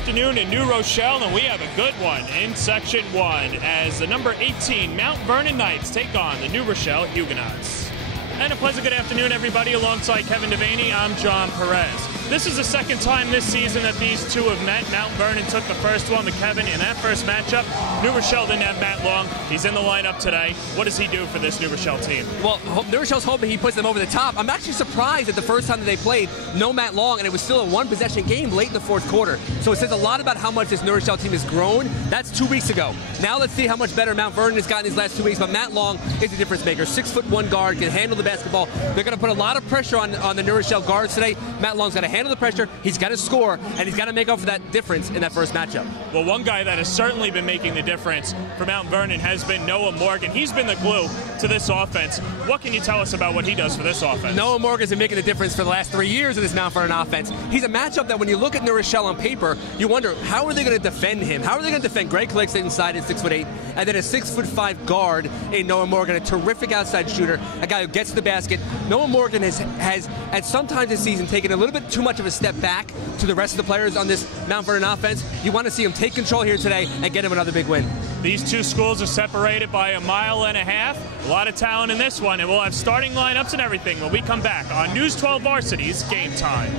afternoon in New Rochelle, and we have a good one in Section 1 as the number 18 Mount Vernon Knights take on the New Rochelle Huguenots. And a pleasant good afternoon, everybody. Alongside Kevin Devaney, I'm John Perez. This is the second time this season that these two have met. Mount Vernon took the first one with Kevin in that first matchup. New Rochelle didn't have Matt Long. He's in the lineup today. What does he do for this New Rochelle team? Well, New Rochelle's hoping he puts them over the top. I'm actually surprised that the first time that they played, no Matt Long, and it was still a one-possession game late in the fourth quarter. So it says a lot about how much this New Rochelle team has grown. That's 2 weeks ago. Now let's see how much better Mount Vernon has gotten these last 2 weeks. But Matt Long is a difference maker. 6'1" guard, can handle the basketball. They're going to put a lot of pressure on the New Rochelle guards today. Matt Long's got to handle the pressure. He's got to score, and he's got to make up for that difference in that first matchup. Well, one guy that has certainly been making the difference for Mount Vernon has been Noah Morgan. He's been the glue to this offense. What can you tell us about what he does for this offense? Noah Morgan's been making the difference for the last 3 years of this Mount Vernon offense. He's a matchup that when you look at New Rochelle on paper, you wonder, how are they going to defend him? How are they going to defend Greg Clix inside at 6'8", and then a 6'5" guard in Noah Morgan, a terrific outside shooter, a guy who gets to the basket. Noah Morgan has at sometimes this season taken a little bit too much of a step back to the rest of the players on this Mount Vernon offense. You want to see him take control here today and get him another big win. These two schools are separated by 1.5 miles. A lot of talent in this one, and we'll have starting lineups and everything when we come back on News 12 Varsity's Game Time.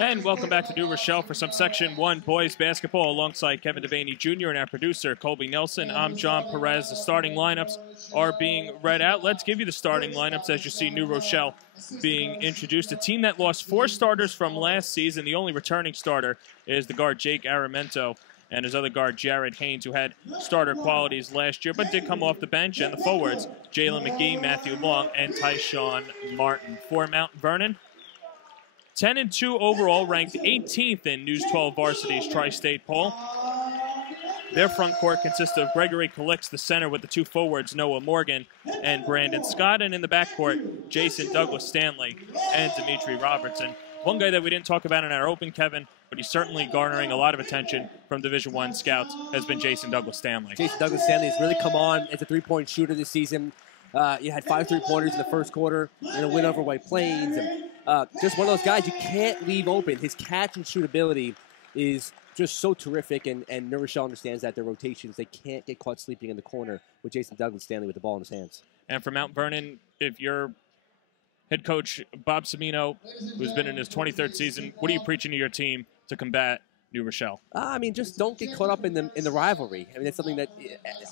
And welcome back to New Rochelle for some Section 1 boys basketball alongside Kevin Devaney Jr. and our producer, Colby Nelson. I'm John Perez. The starting lineups are being read out. Let's give you the starting lineups as you see New Rochelle being introduced. A team that lost 4 starters from last season. The only returning starter is the guard Jake Aramento and his other guard Jared Haynes, who had starter qualities last year but did come off the bench. And the forwards, Jalen McGee, Matthew Long, and Tyshawn Martin. For Mount Vernon, 10-2 overall, ranked 18th in News 12 Varsity's Tri-State poll. Their front court consists of Gregory Calix, the center, with the 2 forwards, Noah Morgan and Brandon Scott. And in the backcourt, Jason Douglas Stanley and Dimitri Robertson. One guy that we didn't talk about in our open, Kevin, but he's certainly garnering a lot of attention from Division I scouts, has been Jason Douglas Stanley. Jason Douglas Stanley has really come on as a three-point shooter this season. You had 5 3-pointers in the first quarter in a win over White Plains. And just one of those guys you can't leave open. His catch and shoot ability is just so terrific, and New Rochelle understands that their rotations, they can't get caught sleeping in the corner with Jason Douglas Stanley with the ball in his hands. And for Mount Vernon, if you're head coach Bob Semino, who's been in his 23rd season, what are you preaching to your team to combat New Rochelle? I mean, just don't get caught up in the rivalry. I mean, it's something that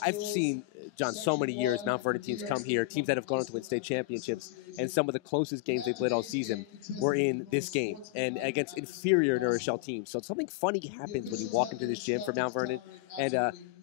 I've seen, John, so many years. Mount Vernon teams come here, teams that have gone on to win state championships, and some of the closest games they played all season were in this game and against inferior New Rochelle teams. So something funny happens when you walk into this gym for Mount Vernon. And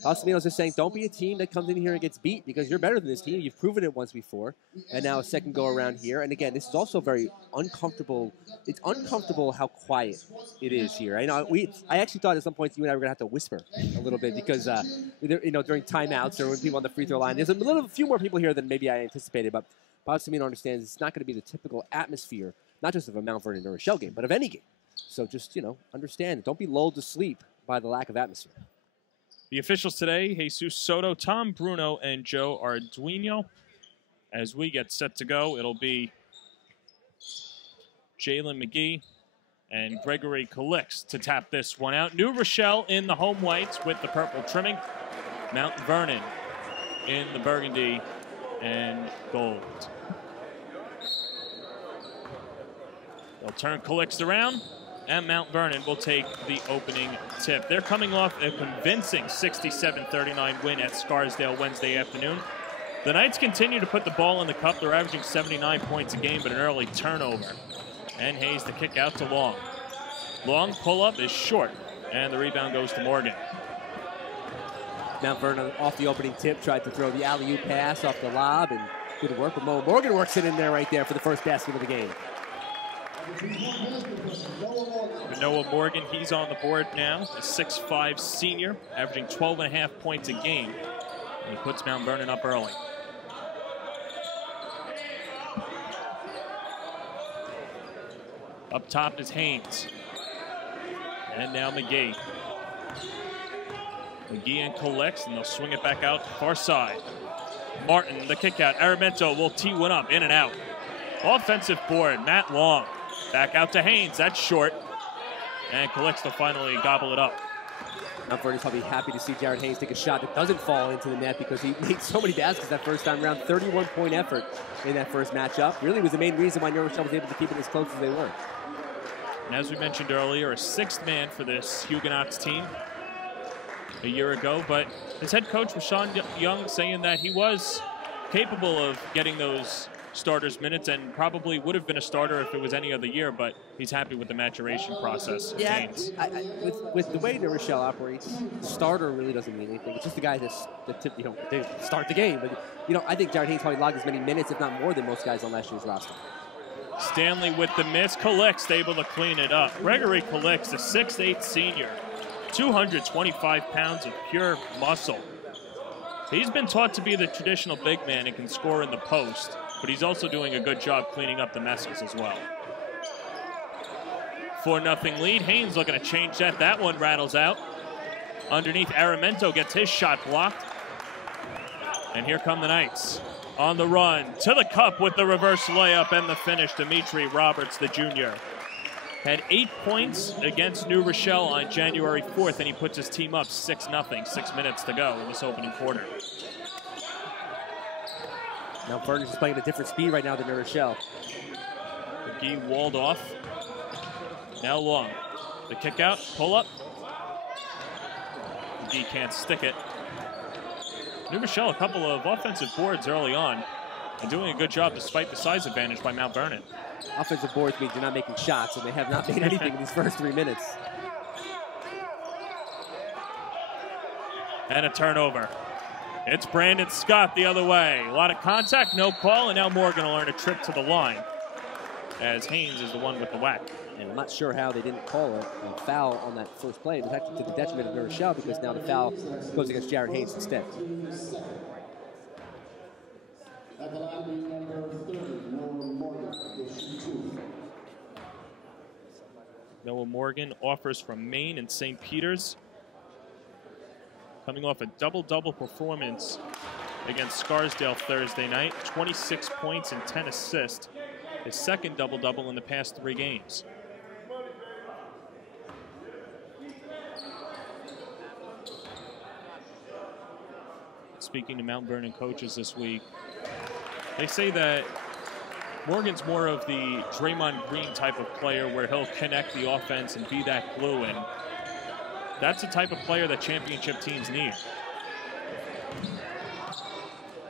Semino's just saying, don't be a team that comes in here and gets beat, because you're better than this team. You've proven it once before, and now a second go around here. And again, this is also very uncomfortable. It's uncomfortable how quiet it is here. I actually thought at some point you and I were going to have to whisper a little bit because, during timeouts or when people on the free throw line, there's a few more people here than maybe I anticipated. But Bob Semino understands it's not going to be the typical atmosphere, not just of a Mount Vernon New Rochelle game, but of any game. So just, understand. Don't be lulled to sleep by the lack of atmosphere. The officials today, Jesus Soto, Tom Bruno, and Joe Arduino. As we get set to go, it'll be Jalen McGee and Gregory Calix to tap this one out. New Rochelle in the home whites with the purple trimming. Mount Vernon in the burgundy and gold. They'll turn Calix around, and Mount Vernon will take the opening tip. They're coming off a convincing 67-39 win at Scarsdale Wednesday afternoon. The Knights continue to put the ball in the cup. They're averaging 79 points a game, but an early turnover. And Hayes to kick out to Long. Long pull-up is short, and the rebound goes to Morgan. Mount Vernon off the opening tip, tried to throw the alley-oop pass off the lob, and good work. But Morgan works it in there right there for the first basket of the game. For Noah Morgan, he's on the board now, a 6'5" senior, averaging 12.5 points a game. And he puts Mount Vernon up early. Up top is Haynes. And now McGee. McGee and Calix, and they'll swing it back out far side. Martin, the kick out. Aramento will tee one up, in and out. Offensive board, Matt Long. Back out to Haynes, that's short. And Calixto finally gobble it up. Mount Vernon's probably happy to see Jared Haynes take a shot that doesn't fall into the net because he made so many baskets that first time around. 31-point effort in that first matchup. Really was the main reason why New Rochelle was able to keep it as close as they were. And as we mentioned earlier, a sixth man for this Huguenots team a year ago. But his head coach, Sean Young, saying that he was capable of getting those starters minutes and probably would have been a starter if it was any other year, but he's happy with the maturation process. Yeah, with the way New Rochelle operates, the starter really doesn't mean anything. It's just the guy that they start the game. But I think Jared Haynes probably logged as many minutes, if not more, than most guys on last year's roster. Stanley with the miss. Calix able to clean it up. Gregory Calix, a 6'8" senior, 225 pounds of pure muscle. He's been taught to be the traditional big man and can score in the post, but he's also doing a good job cleaning up the messes as well. 4-0 lead. Haynes looking to change that. That one rattles out. Underneath, Aramento gets his shot blocked. And here come the Knights. On the run, to the cup with the reverse layup and the finish. Dimitri Roberts, the junior. Had 8 points against New Rochelle on January 4th, and he puts his team up 6-0, 6 minutes to go in this opening quarter. Mount Vernon's just playing at a different speed right now than New Rochelle. McGee walled off. Now Long. The kick out, pull up. McGee can't stick it. New Rochelle, a couple of offensive boards early on, and doing a good job despite the size advantage by Mount Vernon. Offensive boards means they're not making shots, and they have not made anything in these first 3 minutes. And a turnover. It's Brandon Scott the other way. A lot of contact, no call, and now Morgan will earn a trip to the line as Haynes is the one with the whack. And I'm not sure how they didn't call a foul on that first play. It was actually to the detriment of New Rochelle because now the foul goes against Jared Haynes instead. Noah Morgan offers from Maine and St. Peter's. Coming off a double-double performance against Scarsdale Thursday night. 26 points and 10 assists. His second double-double in the past 3 games. Speaking to Mount Vernon coaches this week, they say that Morgan's more of the Draymond Green type of player where he'll connect the offense and be that glue, and that's the type of player that championship teams need.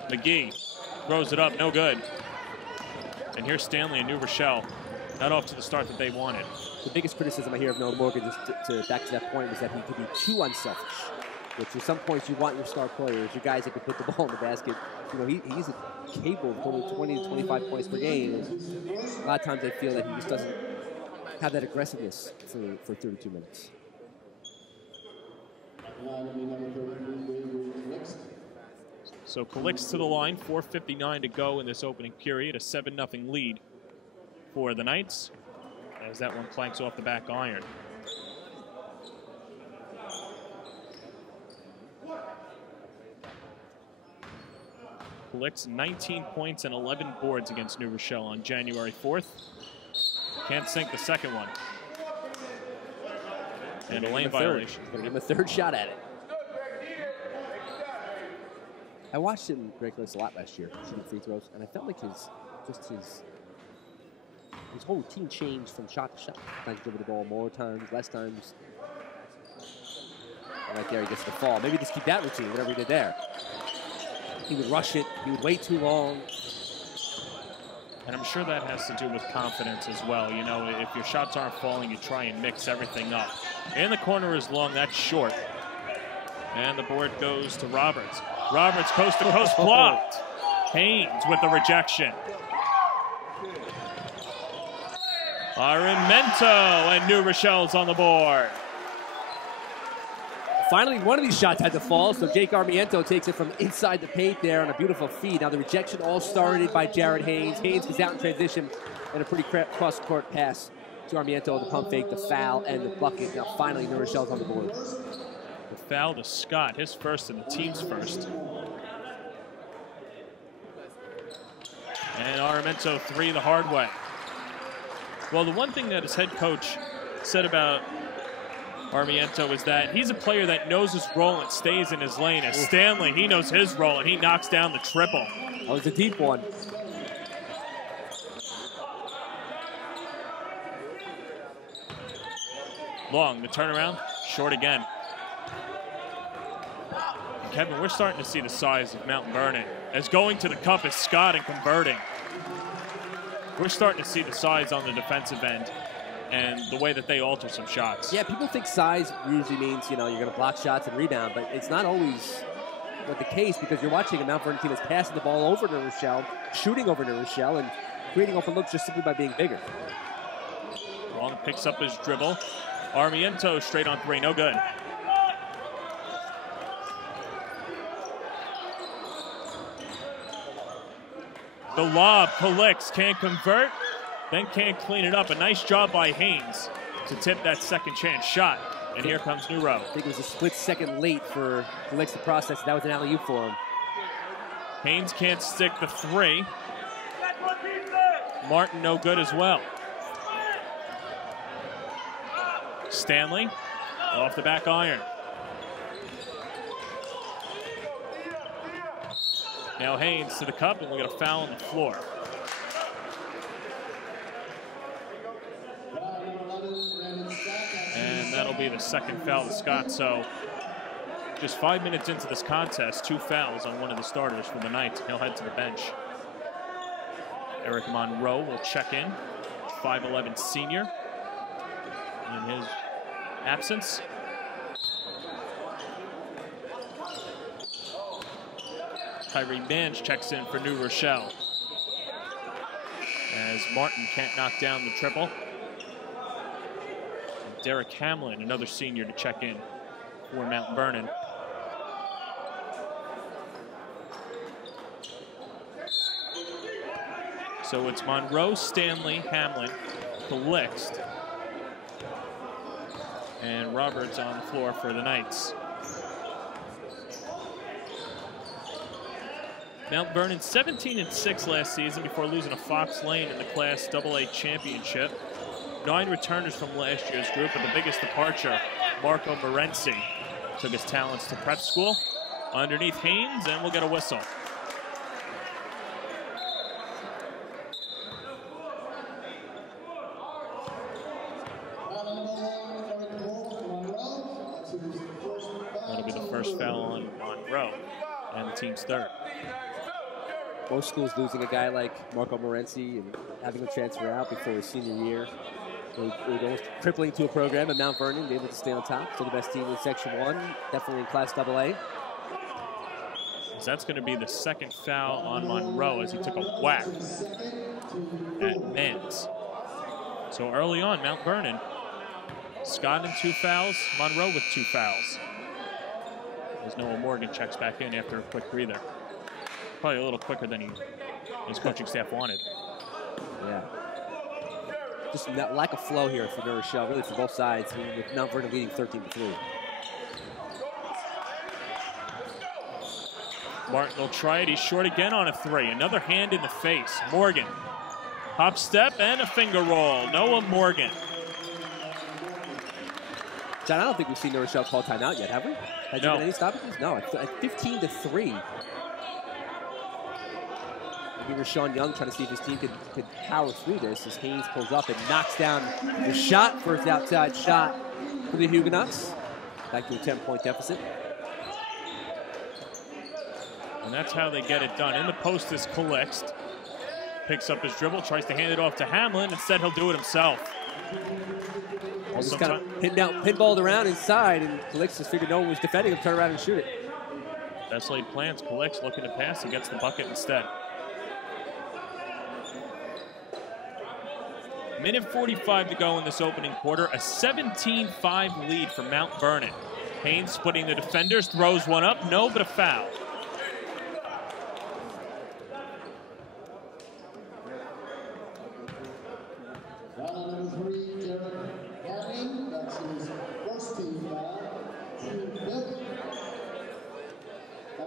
McGee throws it up, no good. And here's Stanley and New Rochelle, not off to the start that they wanted. The biggest criticism I hear of Noah Morgan, just to back to that point, is that he could be too unselfish. Which at some points you want your star players, your guys that can put the ball in the basket. He's capable of going 20 to 25 points per game. A lot of times I feel that he just doesn't have that aggressiveness for 32 minutes. So Calix to the line, 4:59 to go in this opening period, a 7-0 lead for the Knights as that one clanks off the back iron. Calix, 19 points and 11 boards against New Rochelle on January 4th. Can't sink the second one. And a lane violation. Gonna give him a third shot at it. I watched him, Greg Calix, a lot last year, shooting free throws, and I felt like his whole routine changed from shot to shot. Sometimes he dribbled the ball more times, less times. And right there, he gets the fall. Maybe just keep that routine, whatever he did there. He would rush it. He would wait too long. And I'm sure that has to do with confidence as well. You know, if your shots aren't falling, you try and mix everything up. And the corner is long. That's short. And the board goes to Roberts. Roberts coast to coast blocked. Haynes with the rejection. Aramento and New Rochelle's on the board. Finally, one of these shots had to fall, so Jake Armiento takes it from inside the paint there on a beautiful feed. Now the rejection all started by Jared Haynes. Haynes gets out in transition and a pretty cross-court pass to Armiento, the pump fake, the foul, and the bucket. Now finally, New Rochelle's on the board. The foul to Scott, his first and the team's first. And Armiento 3 the hard way. Well, the one thing that his head coach said about Armiento is that. He's a player that knows his role and stays in his lane. As Stanley, he knows his role, and he knocks down the triple. That was a deep one. Long, the turnaround, short again. And Kevin, we're starting to see the size of Mount Vernon. As going to the cup is Scott and converting. We're starting to see the size on the defensive end and the way that they alter some shots. Yeah, people think size usually means, you know, you're going to block shots and rebound, but it's not always the case, because you're watching a Mount Vernon team that's passing the ball over to Rochelle, shooting over to Rochelle, and creating open looks just simply by being bigger. Long picks up his dribble. Armiento straight on three, no good. The lob, Calix can't convert, then can't clean it up. A nice job by Haynes to tip that second chance shot. And here comes New Row. I think it was a split second late for Calix to process. That was an alley-oop for him. Haynes can't stick the three. Martin no good as well. Stanley off the back iron. Now Haynes to the cup, and we got a foul on the floor. And that'll be the second foul to Scott. So just 5 minutes into this contest, 2 fouls on one of the starters for the night. He'll head to the bench. Eric Monroe will check in, 5'11" senior. In his absence. Tyree Mange checks in for New Rochelle. As Martin can't knock down the triple. And Derek Hamlin, another senior, to check in for Mount Vernon. So it's Monroe, Stanley, Hamlin, Calix, and Roberts on the floor for the Knights. Mount Vernon 17-6 last season before losing to Fox Lane in the Class AA championship. 9 returners from last year's group, but the biggest departure, Marco Morenci, took his talents to prep school. Underneath Haynes, and we'll get a whistle. That'll be the first foul on Monroe, and the team's third. Most schools losing a guy like Marco Morenci and having him transfer out before his senior year. They were almost crippling to a program at Mount Vernon, able to stay on top. Still the best team in Section 1, definitely in Class AA. So that's going to be the second foul on Monroe as he took a whack at men's. So early on, Mount Vernon, Scott in 2 fouls, Monroe with 2 fouls. As Noah Morgan checks back in after a quick breather. Probably a little quicker than his coaching staff wanted. Yeah. Just that lack of flow here for New Rochelle, really for both sides, with Mount Vernon leading 13-3. Martin will try it. He's short again on a 3. Another hand in the face. Morgan. Hop step and a finger roll. Noah Morgan. John, I don't think we've seen New Rochelle call timeout yet, have we? Has there been any stoppages? No, at 15-3. Maybe Rashawn Young trying to see if his team could power through this as Haynes pulls up and knocks down the shot. First outside shot for the Huguenots. Back to a 10-point deficit. And that's how they get it done. In the post is Calix. Picks up his dribble, tries to hand it off to Hamlin. Instead, he'll do it himself. Just kind of pinballed around inside, and Calix just figured no one was defending him, turn around and shoot it. Best laid plans. Calix looking to pass. He gets the bucket instead. Minute 45 to go in this opening quarter. A 17-5 lead for Mount Vernon. Haynes splitting the defenders, throws one up. No, but a foul.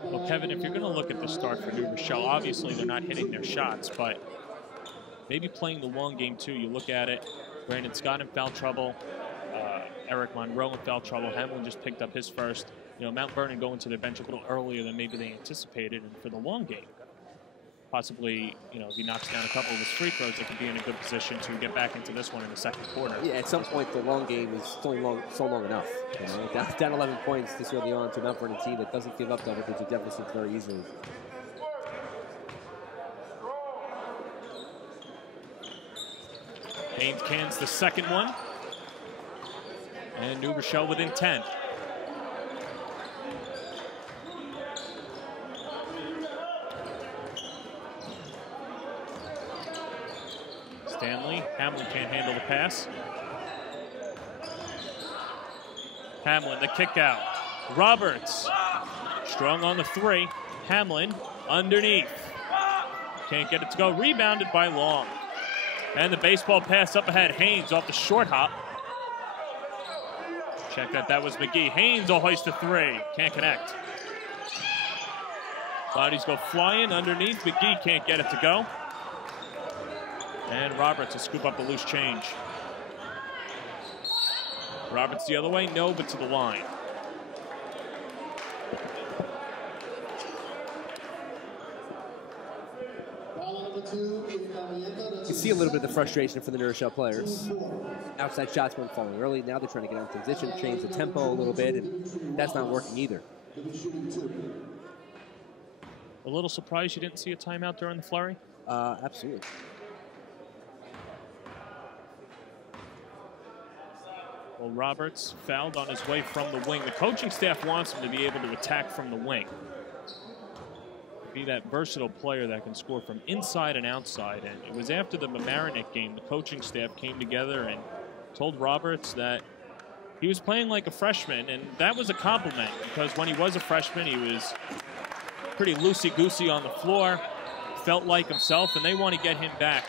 Well, Kevin, if you're going to look at the start for New Rochelle, obviously they're not hitting their shots, but maybe playing the long game too. You look at it, Brandon Scott in foul trouble, Eric Monroe in foul trouble. Hamlin just picked up his first. You know, Mount Vernon going to their bench a little earlier than maybe they anticipated, and for the long game, possibly, you know, if he knocks down a couple of his free throws, they could be in a good position to get back into this one in the second quarter. Yeah, at some point, the long game is only so long enough. You know, down 11 points this early on to a Mount Vernon team that doesn't give up double-digit deficits very easily. Haynes cans the second one. And New Rochelle within 10. Stanley, Hamlin can't handle the pass. Hamlin, the kick out. Roberts, strong on the three. Hamlin, underneath. Can't get it to go. Rebounded by Long. And the baseball pass up ahead. Haynes off the short hop. Check that was McGee. Haynes will hoist a three. Can't connect. Bodies go flying underneath. McGee can't get it to go. And Roberts will scoop up a loose change. Roberts the other way. No, but to the line. You see a little bit of the frustration from the New Rochelle players. Outside shots weren't falling early. Now they're trying to get out of position, change the tempo a little bit, and that's not working either. A little surprised you didn't see a timeout during the flurry? Absolutely. Well, Roberts fouled on his way from the wing. The coaching staff wants him to be able to attack from the wing. Be that versatile player that can score from inside and outside. And it was after the Mamaroneck game, the coaching staff came together and told Roberts that he was playing like a freshman, and that was a compliment because when he was a freshman, he was pretty loosey-goosey on the floor, felt like himself, and they want to get him back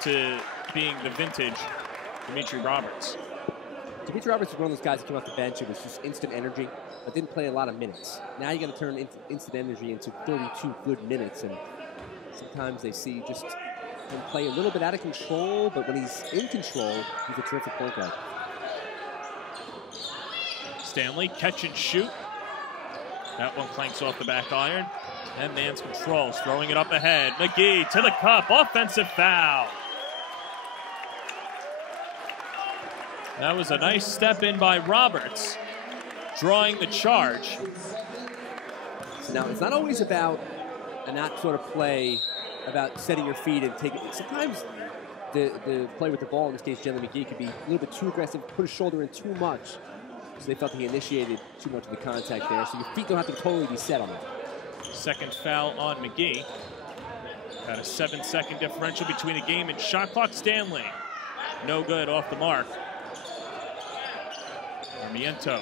to being the vintage Dimitri Roberts. Dimitri Roberts was one of those guys that came off the bench. It was just instant energy, but didn't play a lot of minutes. Now you got to turn instant energy into 32 good minutes, and sometimes they see just him play a little bit out of control, but when he's in control, he's a terrific point guard. Stanley, catch and shoot. That one clanks off the back iron, and man's controls, throwing it up ahead. McGee to the cup, offensive foul. That was a nice step in by Roberts, drawing the charge. So now, it's not always about a not sort of play, about setting your feet and taking it. Sometimes the play with the ball, in this case, Jalen McGee, could be a little bit too aggressive, put his shoulder in too much. So they felt he initiated too much of the contact there. So your feet don't have to totally be set on it. Second foul on McGee. Got a 7-second differential between the game and shot clock. Stanley, no good, off the mark. Armiento,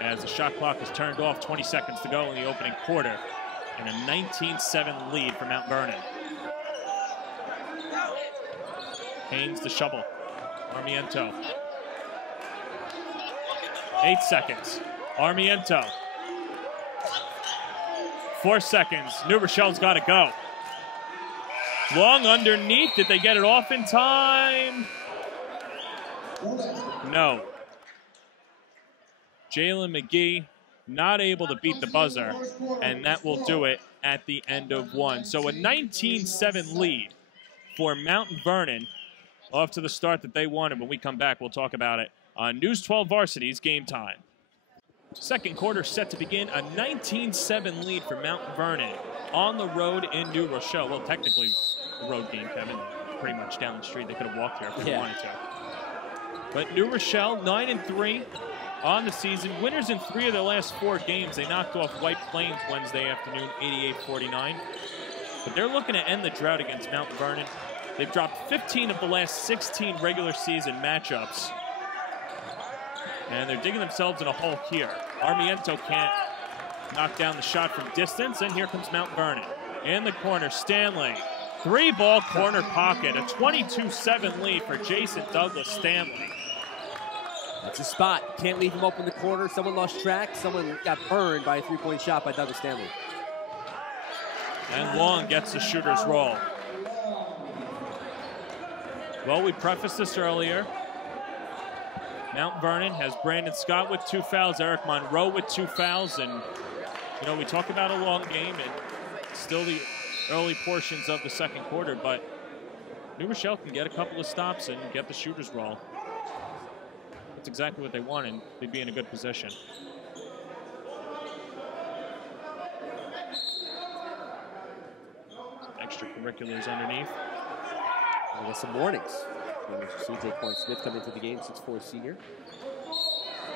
as the shot clock is turned off, 20 seconds to go in the opening quarter, and a 19-7 lead for Mount Vernon. Haynes the shovel. Armiento. 8 seconds. Armiento. 4 seconds. New Rochelle's got to go. Long underneath. Did they get it off in time? No. Jalen McGee not able to beat the buzzer, and that will do it at the end of one. So a 19-7 lead for Mount Vernon, off to the start that they wanted. When we come back, we'll talk about it on News 12 Varsity's Game Time. Second quarter set to begin. A 19-7 lead for Mount Vernon on the road in New Rochelle. Well, technically, a road game, Kevin. Pretty much down the street. They could have walked here if they wanted to. But New Rochelle, 9-3 on the season. Winners in 3 of their last 4 games. They knocked off White Plains Wednesday afternoon, 88-49. But they're looking to end the drought against Mount Vernon. They've dropped 15 of the last 16 regular season matchups. And they're digging themselves in a hole here. Armiento can't knock down the shot from distance, and here comes Mount Vernon. In the corner, Stanley. 3-ball corner pocket. A 22-7 lead for Jason Douglas Stanley. That's a spot. Can't leave him open in the corner. Someone lost track. Someone got burned by a 3-point shot by Douglas Stanley. And Long gets the shooter's roll. Well, we prefaced this earlier. Mount Vernon has Brandon Scott with 2 fouls, Eric Monroe with 2 fouls, and you know, we talk about a long game and still the early portions of the second quarter, but New Rochelle can get a couple of stops and get the shooter's roll. That's exactly what they want, and they'd be in a good position. Extracurriculars underneath. I got some warnings. CJ Quan Smith coming into the game, 6'4" senior.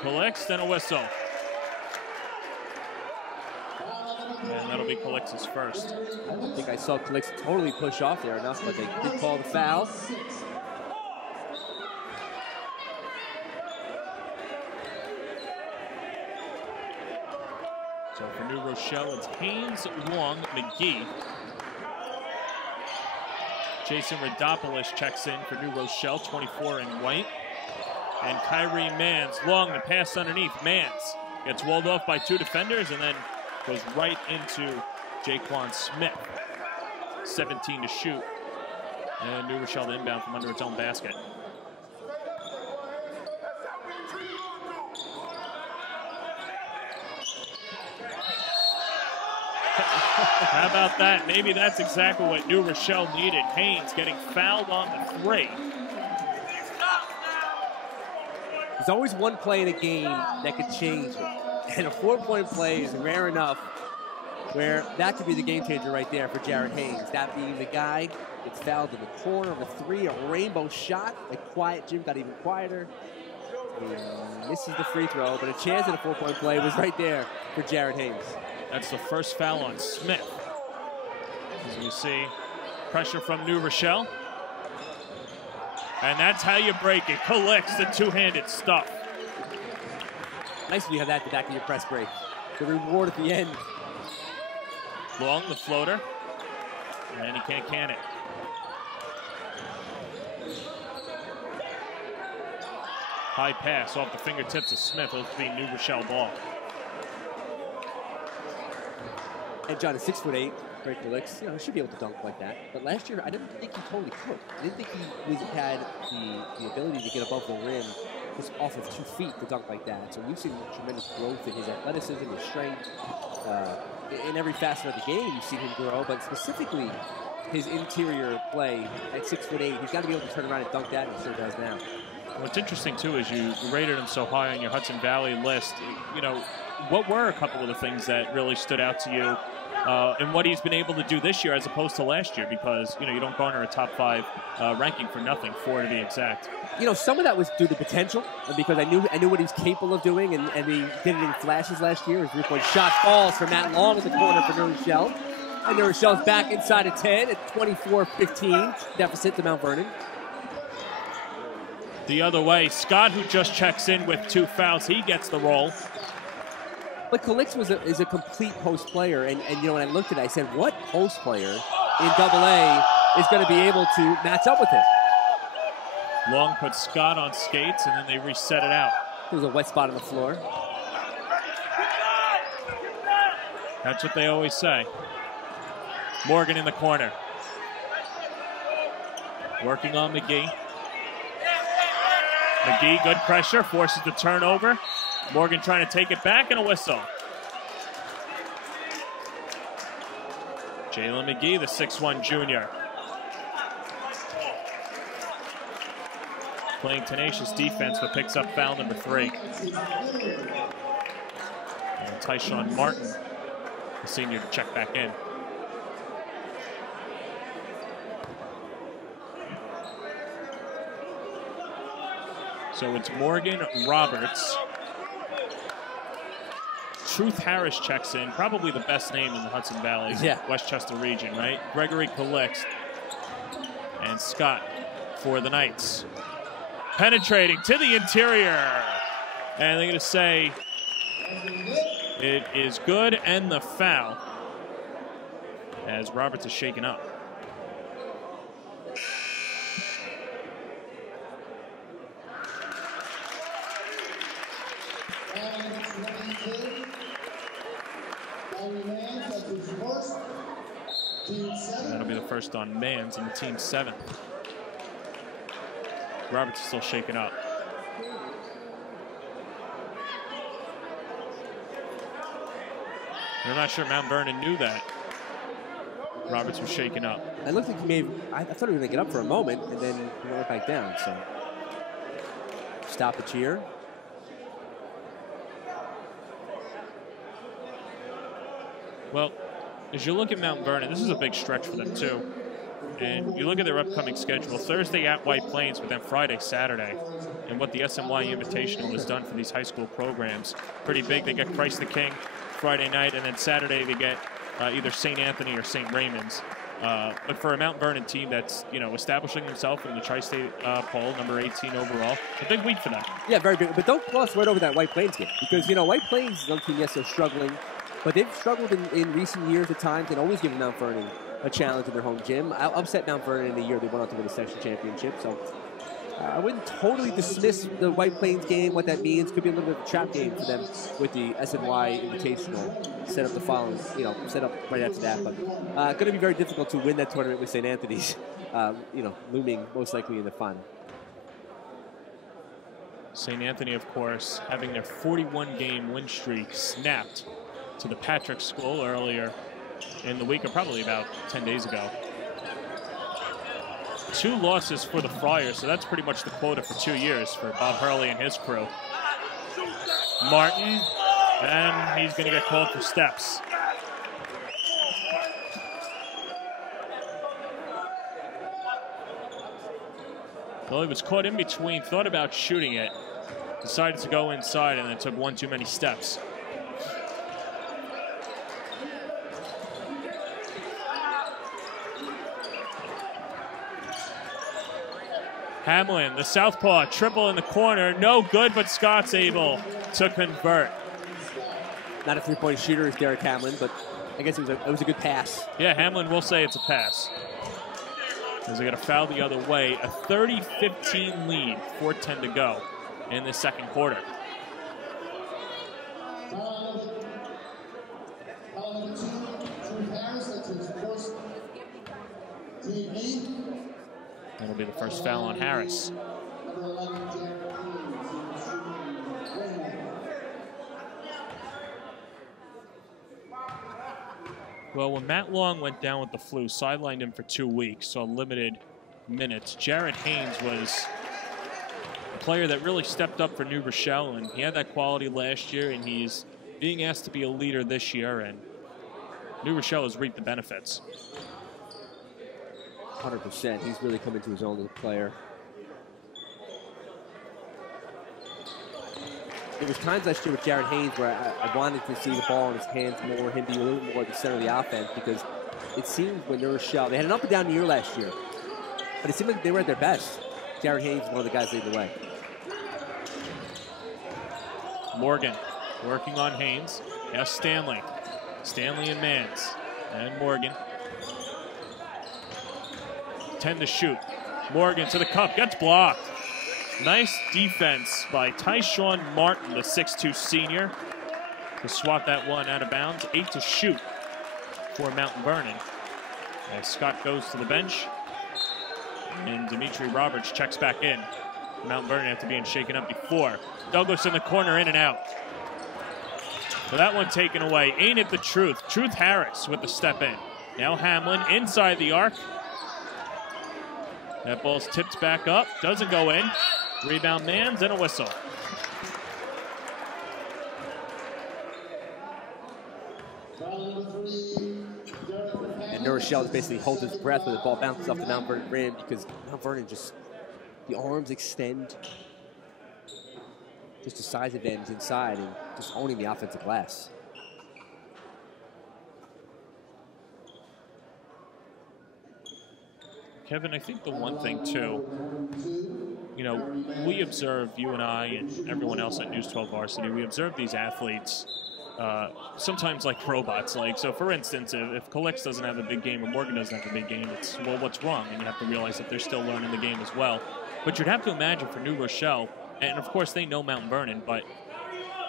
Collects, then a whistle. And that'll be Calix's first. I don't think I saw Calix totally push off there enough, but they did call the foul. So for New Rochelle, it's Haynes, Long, McGee. Jason Radopoulos checks in for New Rochelle, 24 in white. And Kyrie Mans, Long, the pass underneath. Mans gets walled off by 2 defenders and then goes right into Jaquan Smith. 17 to shoot. And New Rochelle to inbound from under its own basket. How about that? Maybe that's exactly what New Rochelle needed. Haynes getting fouled on the 3. There's always one play in a game that could change it. And a 4-point play is rare enough where that could be the game changer right there for Jared Haynes. That being the guy gets fouled in the corner of a 3, a rainbow shot. The quiet Jim got even quieter. And misses the free throw, but a chance at a 4-point play was right there for Jared Haynes. That's the first foul on Smith. As you see, pressure from New Rochelle. And that's how you break it. Collects the 2-handed stuff. Nice when you have that at the back of your press break. The reward at the end. Long, the floater. And he can't can it. High pass off the fingertips of Smith. It'll be New Rochelle ball. And John is 6'8", Greg Calix. You know, he should be able to dunk like that. But last year, I didn't think he totally could. I didn't think he had the ability to get above the rim just off of 2 feet to dunk like that. So we've seen tremendous growth in his athleticism, his strength. In every facet of the game, you've seen him grow, but specifically his interior play at 6'8", he's got to be able to turn around and dunk that, and he sure does now. What's interesting, too, is you rated him so high on your Hudson Valley list. You know, what were a couple of the things that really stood out to you and what he's been able to do this year as opposed to last year? Because, you know, you don't garner a top 5 ranking for nothing, 4 to be exact. You know, some of that was due to potential, because I knew what he was capable of doing, and he did it in flashes last year. His 3-point shot falls from Matt Long in the corner for New Rochelle. And New Rochelle's back inside of 10 at 24-15 deficit to Mount Vernon. The other way, Scott, who just checks in with 2 fouls, he gets the roll. But Calix is a complete post player, and you know, when I looked at it, I said, what post player in AA is going to be able to match up with him? Long puts Scott on skates, and then they reset it out. There's a wet spot on the floor. That's what they always say. Morgan in the corner. Working on McGee. McGee, good pressure, forces the turnover. Morgan trying to take it back, and a whistle. Jalen McGee, the 6'1" junior. Playing tenacious defense, but picks up foul number 3. And Tyshawn Martin, the senior, to check back in. So it's Morgan, Roberts. Truth Harris checks in, probably the best name in the Hudson Valley, Westchester region, right? Gregory Calix and Scott for the Knights. Penetrating to the interior. And they're going to say it is good, and the foul as Roberts is shaken up. And that'll be the first on Mans in the team 7. Roberts is still shaken up. I'm not sure Mount Vernon knew that. Roberts was shaken up. It looked like he may have, I thought he was going to get up for a moment, and then he went back down. So, stop the cheer. Well, as you look at Mount Vernon, this is a big stretch for them too. And you look at their upcoming schedule, Thursday at White Plains, but then Friday, Saturday. And what the SMY Invitational has done for these high school programs. Pretty big. They get Christ the King Friday night, and then Saturday they get either St. Anthony or St. Raymond's. But for a Mount Vernon team that's, establishing themselves in the Tri-State poll, number 18 overall, a big week for them. Yeah, very big. But don't gloss right over that White Plains game. Because, White Plains is a team, yes, they're struggling. But they've struggled in recent years at times and always given Mount Vernon a challenge in their home gym. I'll upset Mount Vernon in the year they went on to win the section championship. So I wouldn't totally dismiss the White Plains game, what that means. Could be a little bit of a trap game for them with the SNY Invitational set up the following, set up right after that. But going to be very difficult to win that tournament with St. Anthony's, looming most likely in the final. St. Anthony, of course, having their 41-game win streak snapped to the Patrick School earlier in the week, or probably about 10 days ago. 2 losses for the Friars, so that's pretty much the quota for 2 years for Bob Hurley and his crew. Martin, and he's going to get called for steps. Well, he was caught in between, thought about shooting it, decided to go inside, and then took 1 too many steps. Hamlin, the southpaw, triple in the corner, no good, but Scott's able to convert. Not a three-point shooter as Derek Hamlin, but I guess it was a good pass. Yeah, Hamlin will say it's a pass. As they got a foul the other way, a 30-15 lead, 4:10 to go in the second quarter. That'll be the first foul on Harris. Well, when Matt Long went down with the flu, sidelined him for 2 weeks, so limited minutes. Jared Haynes was a player that really stepped up for New Rochelle, and he had that quality last year, and he's being asked to be a leader this year, and New Rochelle has reaped the benefits. 100%. He's really come into his own as a player. There was times last year with Jared Haynes where I wanted to see the ball in his hands more, him be a little more at the center of the offense, because it seemed when New Rochelle, they had an up and down year last year, but it seemed like they were at their best. Jared Haynes is one of the guys leading the way. Morgan working on Haynes. Now Stanley. Stanley and Mans. And Morgan. 10 to shoot. Morgan to the cup, gets blocked. Nice defense by Tyshawn Martin, the 6'2 senior, to swat that one out of bounds. 8 to shoot for Mount Vernon. As Scott goes to the bench, and Dimitri Roberts checks back in. Mount Vernon after being shaken up before. Douglas in the corner, in and out. So that one taken away. Ain't it the truth? Truth Harris with the step in. Now Hamlin inside the arc. That ball's tipped back up, doesn't go in. Rebound Mans and a whistle. And New Rochelle basically holds his breath when the ball bounces off the Mount Vernon rim, because Mount Vernon just, the arms extend. Just a size advantage inside and just owning the offensive glass. Kevin, I think the one thing, too, we observe, you and I and everyone else at News 12 Varsity, we observe these athletes sometimes like robots. So for instance, if Calix doesn't have a big game or Morgan doesn't have a big game, it's, well, what's wrong? And you have to realize that they're still learning the game as well. But you'd have to imagine for New Rochelle, and of course they know Mount Vernon, but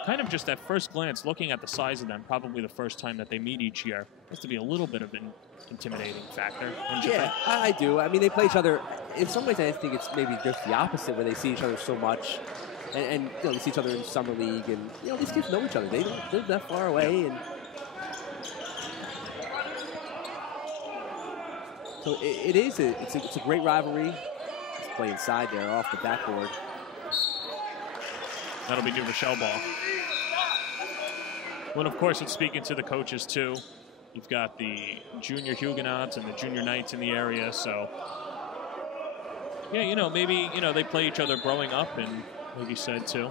kind of just at first glance, looking at the size of them, probably the first time that they meet each year, has to be a little bit of an intimidating factor. Yeah, I do. I mean, they play each other. In some ways, I think it's maybe just the opposite, where they see each other so much, and they see each other in summer league, and these kids know each other. They don't live that far away, and So it's a great rivalry. Let's play inside there off the backboard. That'll be New Rochelle ball. Well, of course, it's speaking to the coaches, too. You've got the junior Huguenots and the junior Knights in the area, so... Yeah, you know, maybe, you know, they play each other growing up, and like you said, too.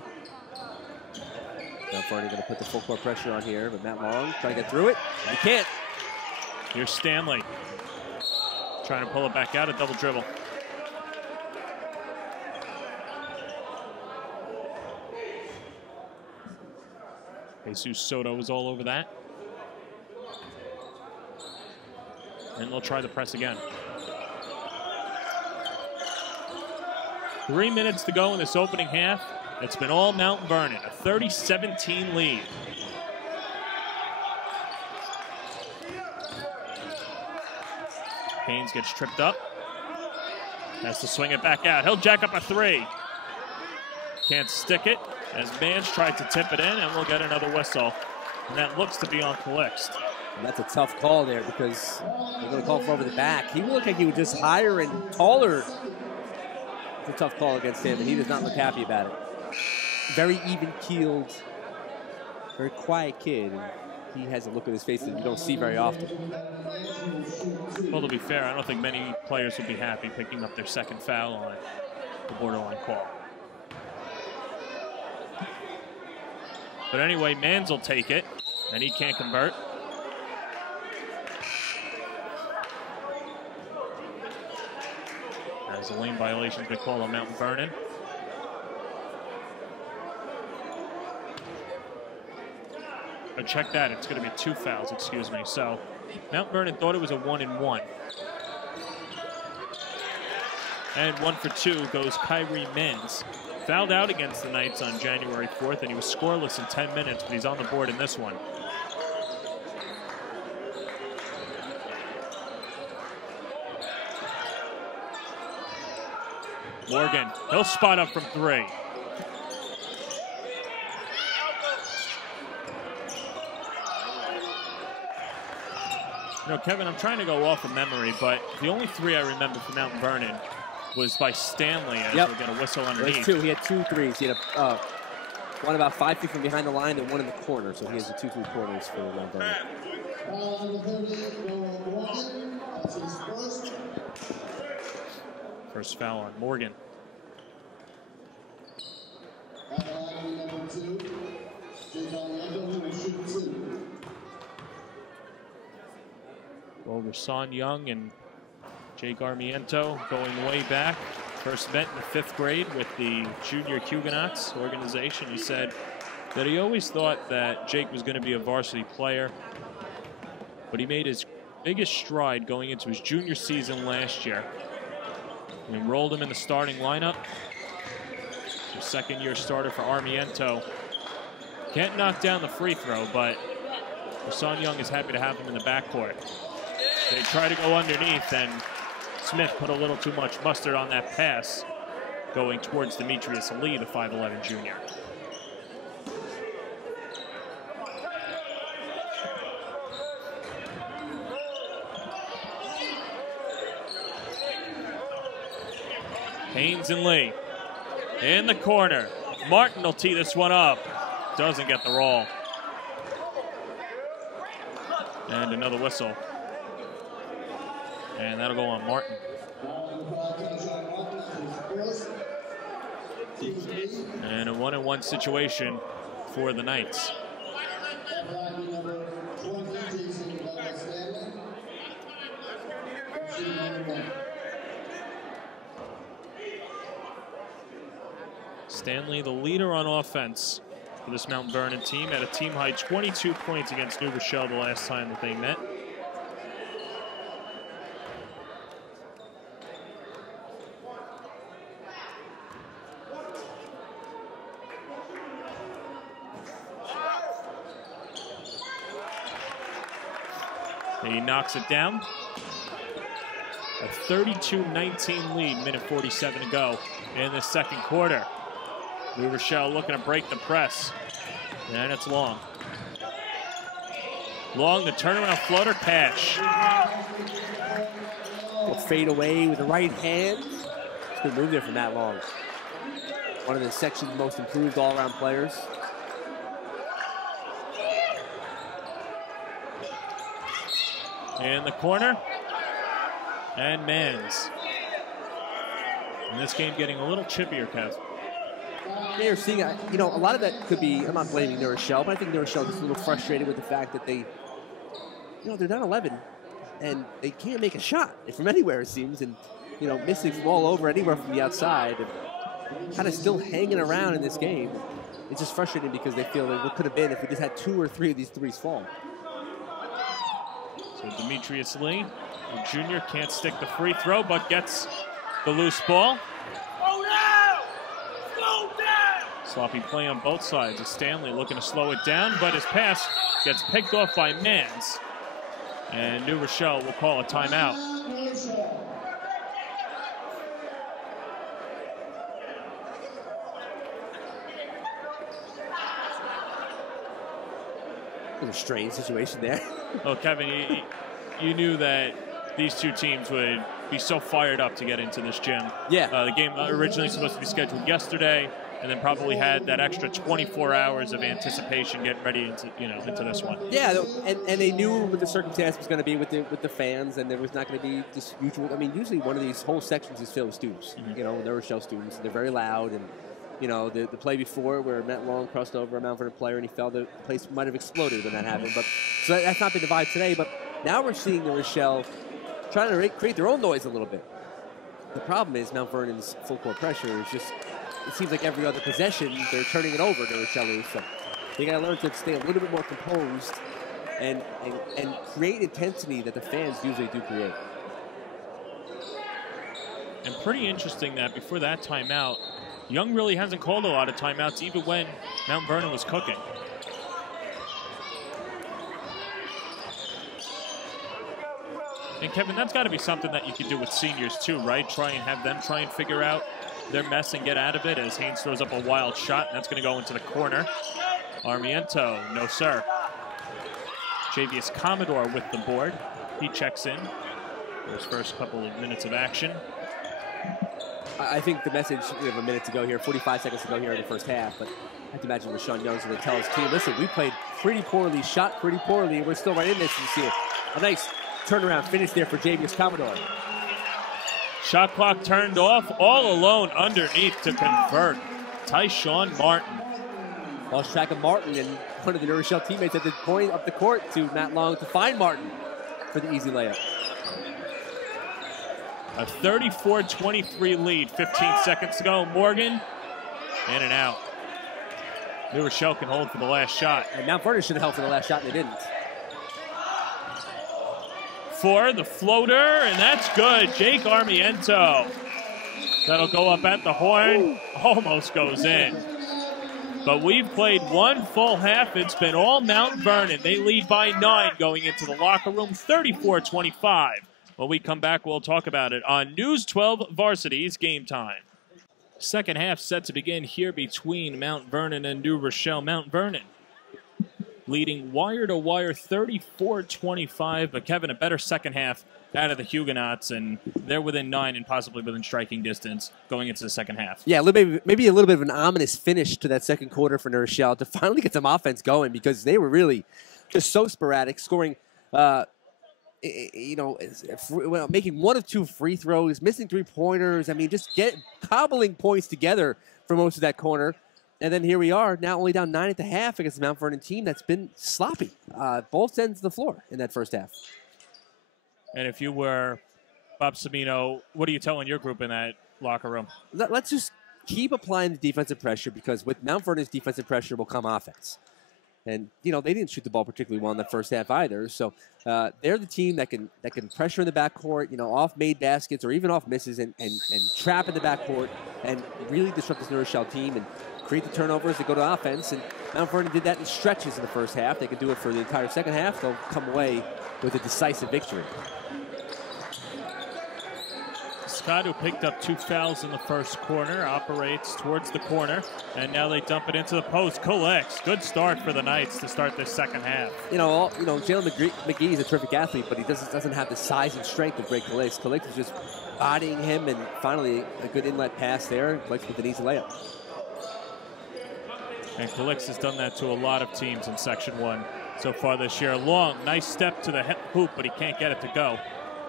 Mount Vernon going to put the full court pressure on here, but Matt Long trying to get through it. He can't. Here's Stanley. Trying to pull it back out, a double dribble. Jesus Soto was all over that. And they'll try the press again. 3 minutes to go in this opening half. It's been all Mount Vernon, a 30-17 lead. Haynes gets tripped up. Has to swing it back out. He'll jack up a three. Can't stick it as Mans tried to tip it in, and we'll get another whistle. And that looks to be on Calixte. And that's a tough call there because they're going to call for over the back. He looked like he was just higher and taller. It's a tough call against him, and he does not look happy about it. Very even-keeled, very quiet kid. And he has a look on his face that you don't see very often. Well, to be fair, I don't think many players would be happy picking up their second foul on the borderline call. But anyway, Mans will take it, and he can't convert. As a lane violation they call on Mount Vernon. Oh, check that, it's going to be 2 fouls, excuse me. So Mount Vernon thought it was a 1-and-1. And 1 for 2 goes Kyrie Mans. Fouled out against the Knights on January 4th, and he was scoreless in 10 minutes, but he's on the board in this one. Morgan, he'll spot up from 3. You know, Kevin, I'm trying to go off of memory, but the only 3 I remember from Mount Vernon was by Stanley as we'll get a whistle underneath. There's 2. He had 2 threes. He had one about 5 feet from behind the line and one in the corner. So he has the 2 3-pointers for Mount Vernon. First foul on Morgan. Well, Rashawn Young and Jake Armiento going way back. First met in the 5th grade with the Junior Huguenots organization. He said that he always thought that Jake was going to be a varsity player, but he made his biggest stride going into his junior season last year. We enrolled him in the starting lineup. The second-year starter for Armiento. Can't knock down the free throw, but Rashawn Young is happy to have him in the backcourt. They try to go underneath, and Smith put a little too much mustard on that pass going towards Demetrius Lee, the 5'11 junior. Haynes and Lee in the corner. Martin will tee this one up. Doesn't get the roll. And another whistle. And that'll go on Martin. And a 1-and-1 situation for the Knights. Stanley, the leader on offense for this Mount Vernon team, at a team high 22 points against New Rochelle the last time that they met. He knocks it down. A 32-19 lead, minute 47 to go in the second quarter. New Rochelle looking to break the press. And it's Long. Long, the turnaround floater, Pash. Will fade away with the right hand. Good move there from Matt Long. One of the section's most improved all-around players. In the corner. And Mans. And this game getting a little chippier, Kev. They're seeing, you know, a lot of that could be, I'm not blaming New Rochelle, but I think New Rochelle is a little frustrated with the fact that they, you know, they're down 11 and they can't make a shot from anywhere, it seems, and, you know, missing from all over, anywhere from the outside, and kind of still hanging around in this game. It's just frustrating because they feel like what could have been if we just had 2 or 3 of these threes fall. So Demetrius Lee, the junior, can't stick the free throw, but gets the loose ball. Sloppy play on both sides. As Stanley looking to slow it down, but his pass gets picked off by Mans. And New Rochelle will call a timeout. It was a strange situation there. Oh, Kevin, you knew that these two teams would be so fired up to get into this gym. Yeah. The game originally supposed to be scheduled yesterday, and then probably had that extra 24 hours of anticipation getting ready into this one. Yeah, and they knew what the circumstance was going to be with the fans, and there was not going to be this usual. I mean, usually one of these whole sections is filled with students. Mm-hmm. You know, New Rochelle students. They're very loud, and you know the play before where Matt Long crossed over a Mount Vernon player and he fell, the place might have exploded when that happened. But so that's not been the vibe today. But now we're seeing New Rochelle trying to create their own noise a little bit. The problem is Mount Vernon's full court pressure is just. It seems like every other possession, they're turning it over to Rochelle. So they got to learn to stay a little bit more composed and create intensity that the fans usually do create. And pretty interesting that before that timeout, Young really hasn't called a lot of timeouts, even when Mount Vernon was cooking. And Kevin, that's got to be something that you could do with seniors too, right? Try and have them try and figure out their mess and get out of it as Haynes throws up a wild shot, and that's going to go into the corner. Armiento, no sir. Javius Commodore with the board. He checks in for his first couple of minutes of action. I think the message, we have a minute to go here, 45 seconds to go here in the first half, but I have to imagine Rashawn Young's going to tell his team, listen, we played pretty poorly, shot pretty poorly, and we're still right in this. You see a nice turnaround finish there for Javius Commodore. Shot clock turned off, all alone underneath to convert. Tyshawn Martin. Lost track of Martin, and one of the New Rochelle teammates at the point up the court to Matt Long to find Martin for the easy layup. A 34-23 lead, 15 seconds to go. Morgan, in and out. New Rochelle can hold for the last shot. And Mount Vernon should have held for the last shot, and they didn't. For the floater, and that's good. Jake Armiento. That'll go up at the horn. Almost goes in. But we've played one full half. It's been all Mount Vernon. They lead by 9 going into the locker room, 34-25. When we come back, we'll talk about it on News 12 Varsity's Game Time. Second half set to begin here between Mount Vernon and New Rochelle. Mount Vernon leading wire-to-wire 34-25, but Kevin, a better second half out of the Huguenots, and they're within 9 and possibly within striking distance going into the second half. Yeah, maybe a little bit of an ominous finish to that second quarter for New Rochelle to finally get some offense going, because they were really just so sporadic, scoring, making 1 of 2 free throws, missing 3-pointers. I mean, just cobbling points together for most of that corner. And then here we are, now only down 9 at the half against the Mount Vernon team that's been sloppy, both ends of the floor in that first half. And if you were Bob Sabino, what are you telling your group in that locker room? Let's just keep applying the defensive pressure, because with Mount Vernon's defensive pressure will come offense. And, you know, they didn't shoot the ball particularly well in the first half either. So they're the team that can pressure in the backcourt, you know, off made baskets or even off misses and trap in the backcourt and really disrupt this New Rochelle team and create the turnovers that go to offense. And Mount Vernon did that in stretches in the first half. They can do it for the entire second half. They'll come away with a decisive victory. Scott, who picked up 2 fouls in the first quarter, operates towards the corner, and now they dump it into the post. Collects. Good start for the Knights to start this second half. Jalen McGee is a terrific athlete, but he doesn't have the size and strength of Greg Collects. Collects is just bodying him, and finally a good inlet pass there. Collects with an easy layup. And Collects has done that to a lot of teams in Section 1 so far this year. Long, nice step to the hoop, but he can't get it to go.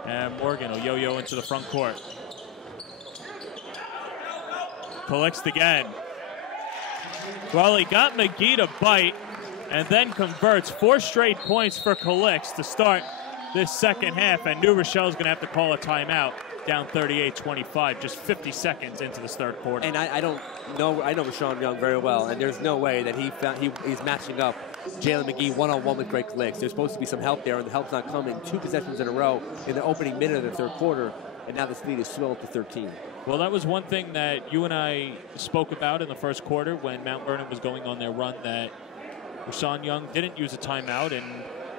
And Morgan will yo-yo into the front court. Collects again. Well, he got McGee to bite and then converts. 4 straight points for Collects to start this second half. And New Rochelle's going to have to call a timeout. Down 38-25, just 50 seconds into this third quarter. And I know Rashawn Young very well, and there's no way that he's matching up Jalen McGee one-on-one with Greg Collects. There's supposed to be some help there, and the help's not coming. 2 possessions in a row in the opening minute of the third quarter, and now this lead is swelled to 13. Well, that was one thing that you and I spoke about in the first quarter when Mount Vernon was going on their run, that Rashawn Young didn't use a timeout and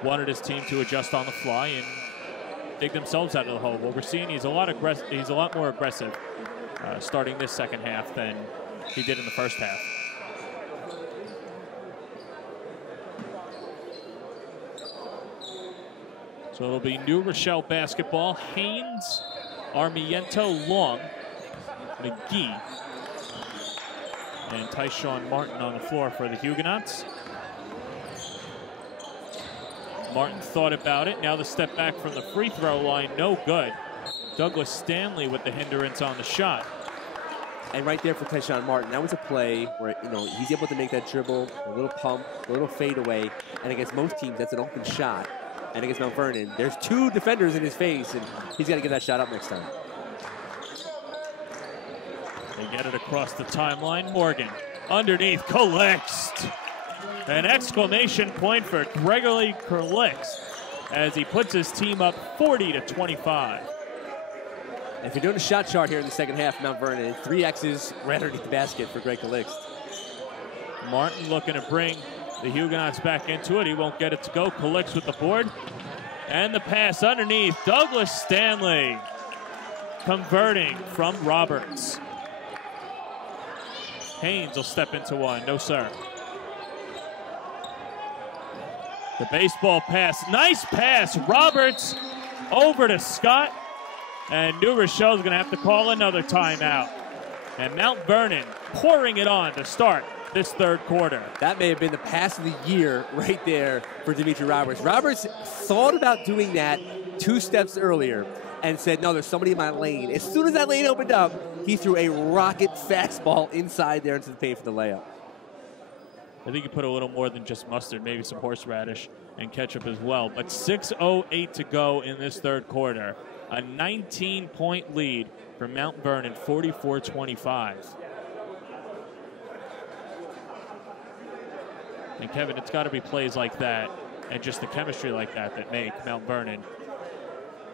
wanted his team to adjust on the fly and dig themselves out of the hole. What we're seeing, he's a lot more aggressive starting this second half than he did in the first half. So it'll be New Rochelle basketball. Haynes, Armiento, Long, McGee, and Tyshawn Martin on the floor for the Huguenots. Martin thought about it. Now the step back from the free throw line, no good. Douglas Stanley with the hindrance on the shot. And right there for Tyshawn Martin, that was a play where he's able to make that dribble, a little pump, a little fadeaway, and against most teams, that's an open shot. And against Mount Vernon, there's 2 defenders in his face, and he's got to get that shot up next time. They get it across the timeline. Morgan underneath, collects. An exclamation point for Gregory Collects as he puts his team up 40-25. If you're doing a shot chart here in the second half, Mount Vernon, 3 X's right underneath the basket for Greg Collects. Martin looking to bring the Huguenots back into it. He won't get it to go. Collects with the board. And the pass underneath. Douglas Stanley converting from Roberts. Haynes will step into one. No, sir. The baseball pass. Nice pass. Roberts over to Scott. And New Rochelle's going to have to call another timeout. And Mount Vernon pouring it on to start this third quarter. That may have been the pass of the year right there for Dimitri Roberts. Roberts thought about doing that 2 steps earlier and said, no, there's somebody in my lane. As soon as that lane opened up, he threw a rocket fastball inside there into the paint for the layup. I think you put a little more than just mustard, maybe some horseradish and ketchup as well. But 6:08 to go in this third quarter. A 19-point lead for Mount Vernon, 44-25. And Kevin, it's got to be plays like that and just the chemistry like that that make Mount Vernon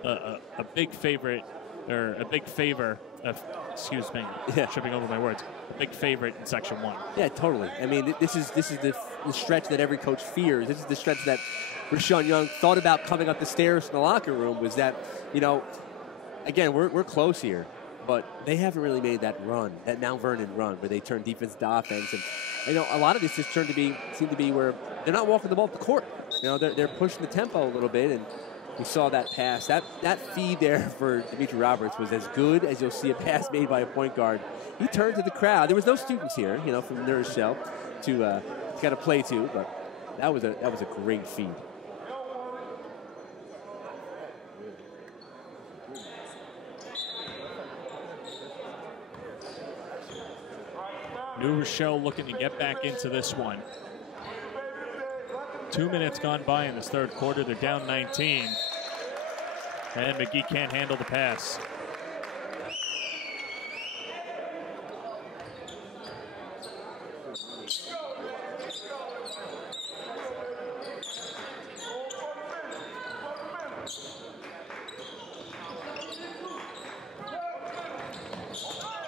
a big favorite, or a big favor of, excuse me, tripping over my words, a big favorite in Section 1. Yeah, totally. I mean, this is the stretch that every coach fears. This is the stretch that Rashawn Young thought about coming up the stairs in the locker room, was that, again, we're close here, but they haven't really made that run, that Mount Vernon run, where they turn defense to offense. And, a lot of this just seemed to be where they're not walking the ball up the court. They're pushing the tempo a little bit, and we saw that pass. That feed there for Dimitri Roberts was as good as you'll see a pass made by a point guard. He turned to the crowd. There was no students here, from New Rochelle to kind of play to, but that was a great feed. New Rochelle looking to get back into this one. 2 minutes gone by in this third quarter. They're down 19. And McGee can't handle the pass.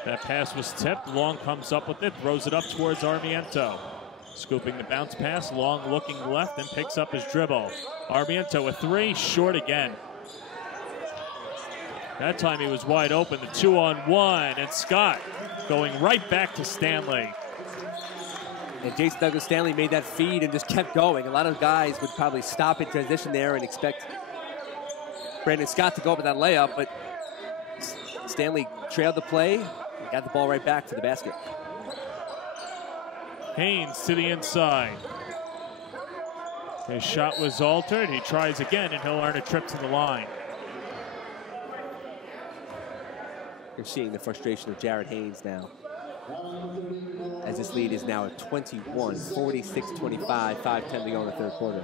That pass was tipped. Long comes up with it, throws it up towards Armiento. Scooping the bounce pass. Long looking left and picks up his dribble. Armiento with 3, short again. That time he was wide open, the 2-on-1, and Scott going right back to Stanley. And Jason Douglas Stanley made that feed and just kept going. A lot of guys would probably stop in transition there and expect Brandon Scott to go up with that layup, but Stanley trailed the play and got the ball right back to the basket. Haynes to the inside. His shot was altered. He tries again, and he'll earn a trip to the line. You're seeing the frustration of Jared Haynes now, as this lead is now at 21, 46-25, 5:10 to go in the third quarter.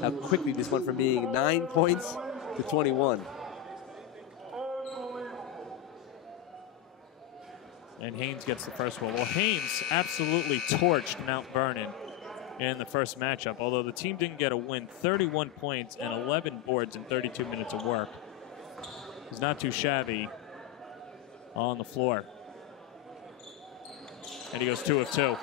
How quickly this went from being 9 points to 21. And Haynes gets the first one. Well, Haynes absolutely torched Mount Vernon in the first matchup, although the team didn't get a win. 31 points and 11 boards in 32 minutes of work. He's not too shabby on the floor. And he goes 2 of 2.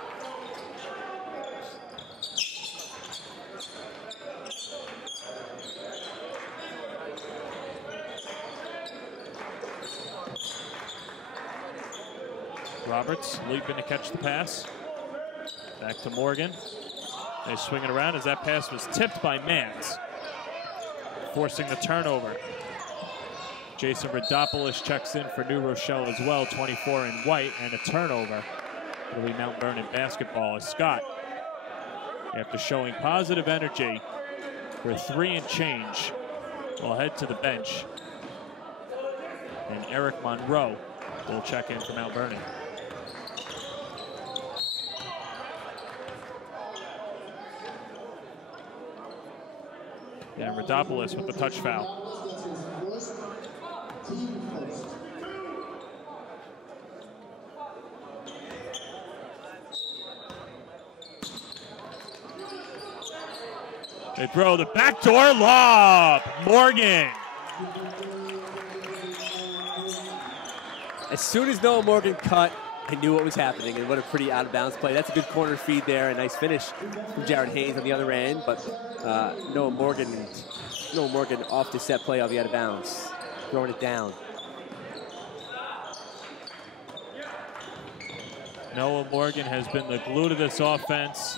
Roberts leaping to catch the pass. Back to Morgan. They swing it around as that pass was tipped by Mans, forcing the turnover. Jason Rodopoulos checks in for New Rochelle as well, 24 in white, and a turnover. It'll be Mount Vernon basketball as Scott, after showing positive energy for 3 and change, will head to the bench. And Eric Monroe will check in for Mount Vernon. And Rodopoulos with the touch foul. They throw the backdoor lob. Morgan. As soon as Noah Morgan cut, I knew what was happening, and what a pretty out-of-bounds play. That's a good corner feed there, a nice finish from Jared Haynes on the other end, but Noah Morgan off the set play off the out-of-bounds, throwing it down. Noah Morgan has been the glue to this offense.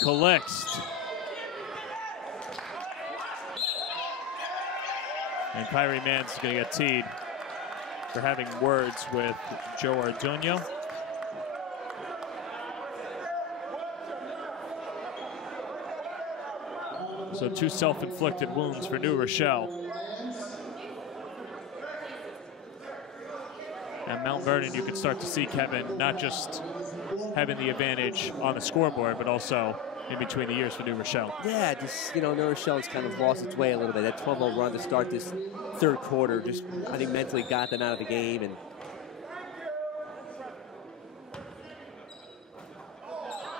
Collects. And Kyrie Mans is going to get teed for having words with Joe Arduino. So 2 self-inflicted wounds for New Rochelle. And Mount Vernon, you can start to see Kevin not just having the advantage on the scoreboard, but also in between the years for New Rochelle. Yeah, just, New Rochelle's kind of lost its way a little bit. That 12-0 run to start this third quarter just, I think, mentally got them out of the game.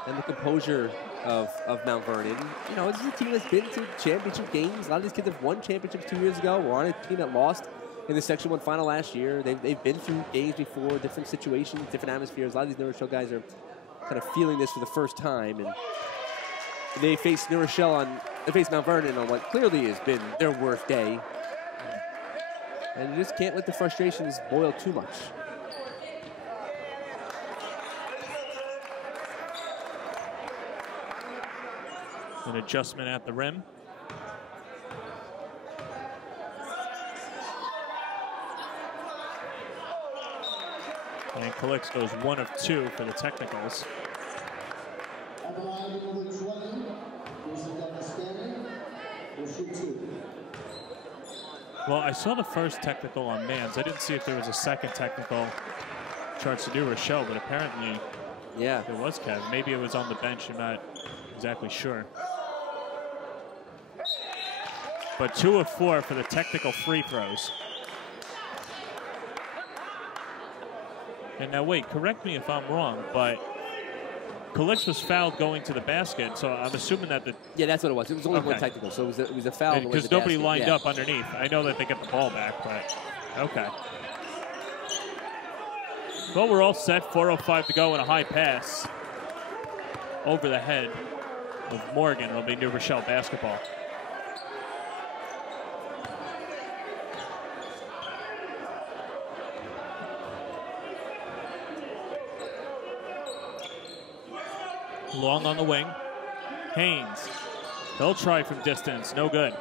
And the composure of Mount Vernon. This is a team that's been to championship games. A lot of these kids have won championships 2 years ago. We're on a team that lost in the Section 1 final last year. They've been through games before, different situations, different atmospheres. A lot of these New Rochelle guys are kind of feeling this for the first time. And they face Mount Vernon on what clearly has been their worst day. And you just can't let the frustrations boil too much. An adjustment at the rim. And Calix goes 1 of 2 for the technicals. Well, I saw the first technical on Mans. I didn't see if there was a second technical charged to New Rochelle, but apparently there was, Kev. Maybe it was on the bench. I'm not exactly sure. But 2 of 4 for the technical free throws. And now wait, correct me if I'm wrong, but Calix was fouled going to the basket, so I'm assuming that the... Yeah, that's what it was. It was only one technical, so it was a foul. Because nobody lined up underneath. I know that they get the ball back, but okay. Well, we're all set. 4:05 to go and a high pass over the head of Morgan. It'll be New Rochelle basketball. Long on the wing. Haynes. He'll try from distance. No good.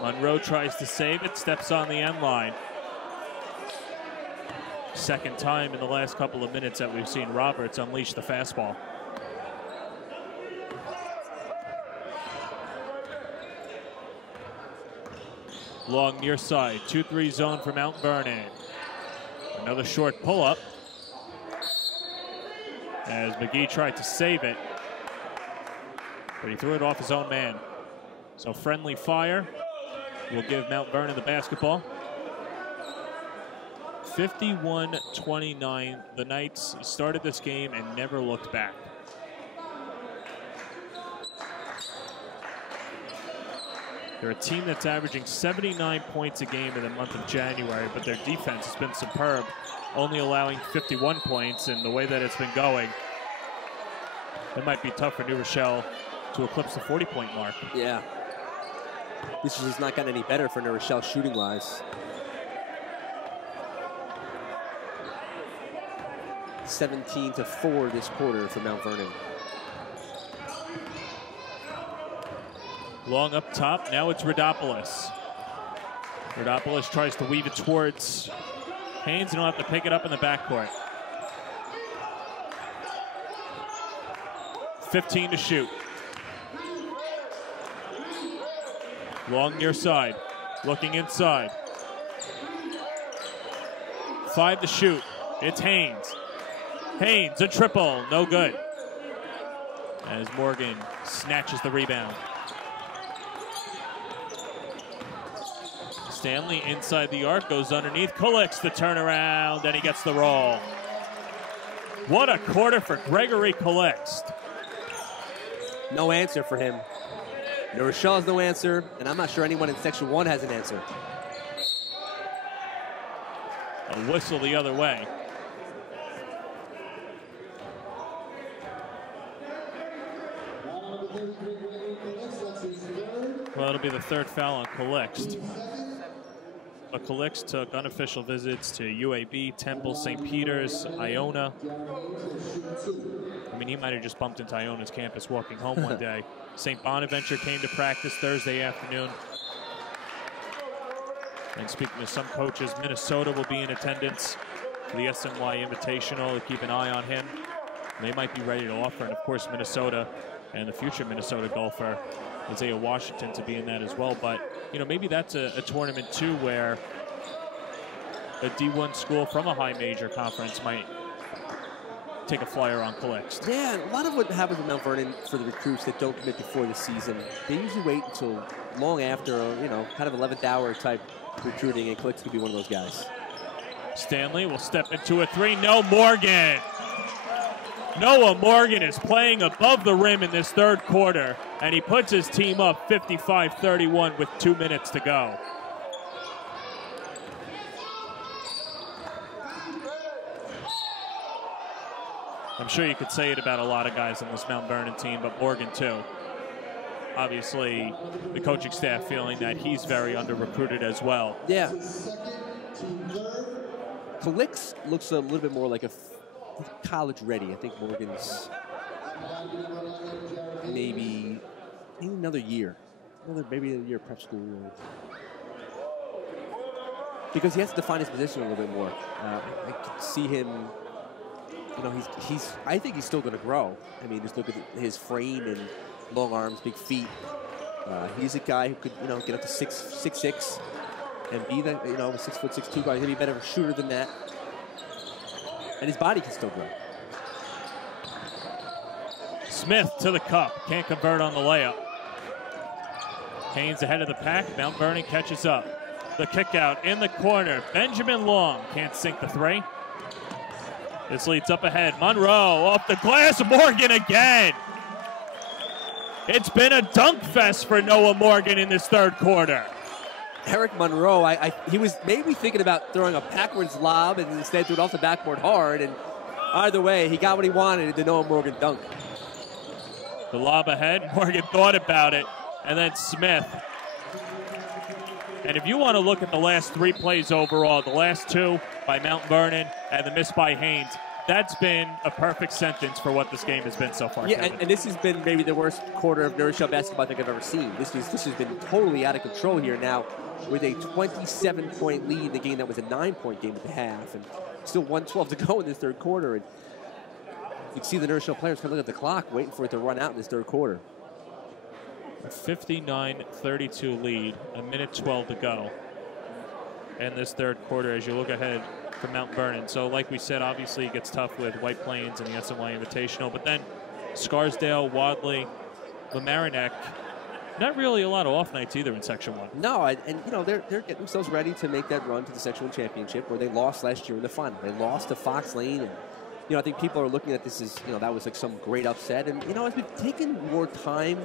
Monroe tries to save it. Steps on the end line. Second time in the last couple of minutes that we've seen Roberts unleash the fastball. Long near side. 2-3 zone for Mount Vernon. Another short pull-up. As McGee tried to save it, but he threw it off his own man. So friendly fire will give Mount Vernon the basketball. 51-29. The Knights started this game and never looked back. They're a team that's averaging 79 points a game in the month of January, but their defense has been superb, only allowing 51 points, and the way that it's been going, it might be tough for New Rochelle to eclipse the 40-point mark. Yeah. This has just not gotten any better for New Rochelle shooting-wise. 17-4 this quarter for Mount Vernon. Long up top, now it's Rodopoulos. Rodopoulos tries to weave it towards Haynes, and he'll have to pick it up in the backcourt. 15 to shoot. Long near side, looking inside. 5 to shoot, it's Haynes. Haynes, a triple, no good. As Morgan snatches the rebound. Stanley inside the arc, goes underneath, collects the turnaround, and he gets the roll. What a quarter for Gregory Collext. No answer for him. New Rochelle has no answer, and I'm not sure anyone in Section 1 has an answer. A whistle the other way. Well, it'll be the third foul on Collext. But Collext took unofficial visits to UAB, Temple, St. Peter's, Iona. I mean, he might have just bumped into Iona's campus walking home one day. St. Bonaventure came to practice Thursday afternoon. And speaking to some coaches, Minnesota will be in attendance for the SNY Invitational to keep an eye on him. They might be ready to offer, and of course Minnesota and the future Minnesota golfer Isaiah Washington to be in that as well. But, you know, maybe that's a tournament too where a D1 school from a high major conference might take a flyer on Collext. Yeah, a lot of what happens with Mount Vernon for the recruits that don't commit before the season, they usually wait until long after, you know, kind of 11th hour type recruiting, and Collext could be one of those guys. Stanley will step into a three. No, Morgan. Noah Morgan is playing above the rim in this third quarter, and he puts his team up 55-31 with 2 minutes to go. I'm sure you could say it about a lot of guys on this Mount Vernon team, but Morgan too. Obviously, the coaching staff feeling that he's very under-recruited as well. Yeah. Collext looks a little bit more like a college ready. I think Morgan's maybe another year. Maybe a year prep school. Because he has to define his position a little bit more. I can see him, you know, I think he's still going to grow. I mean, just look at his frame and long arms, big feet. He's a guy who could, you know, get up to 6'6" and be the, you know, a 6'6" guy. He'll be a better shooter than that. And his body can still grow. Smith to the cup. Can't convert on the layup. Haynes ahead of the pack. Mount Vernon catches up. The kick out in the corner. Benjamin Long can't sink the three. This leads up ahead. Monroe off the glass. Morgan again. It's been a dunk fest for Noah Morgan in this third quarter. Eric Monroe, he was maybe thinking about throwing a backwards lob and instead threw it off the backboard hard. And either way, he got what he wanted, the Noah Morgan dunk. The lob ahead. Morgan thought about it. And then Smith And if you want to look at the last 3 plays overall, the last 2 by Mount Vernon and the miss by Haynes, that's been a perfect sentence for what this game has been so far. Yeah, and this has been maybe the worst quarter of New Rochelle basketball I think I've ever seen. This has been totally out of control here now, with a 27-point lead in the game that was a 9-point game at the half, and still 1:12 to go in this third quarter. And you can see the New Rochelle players kind of look at the clock, waiting for it to run out in this third quarter. A 59-32 lead, a minute 12 to go in this third quarter as you look ahead for Mount Vernon. So like we said, obviously it gets tough with White Plains and the SNY Invitational, but then Scarsdale, Wadley, Mamaroneck, not really a lot of off nights either in Section 1. No, and you know, they're getting themselves ready to make that run to the Section 1 championship, where they lost last year in the final. They lost to Fox Lane, and you know, I think people are looking at this as, you know, that was like some great upset. And you know, as we've taken more time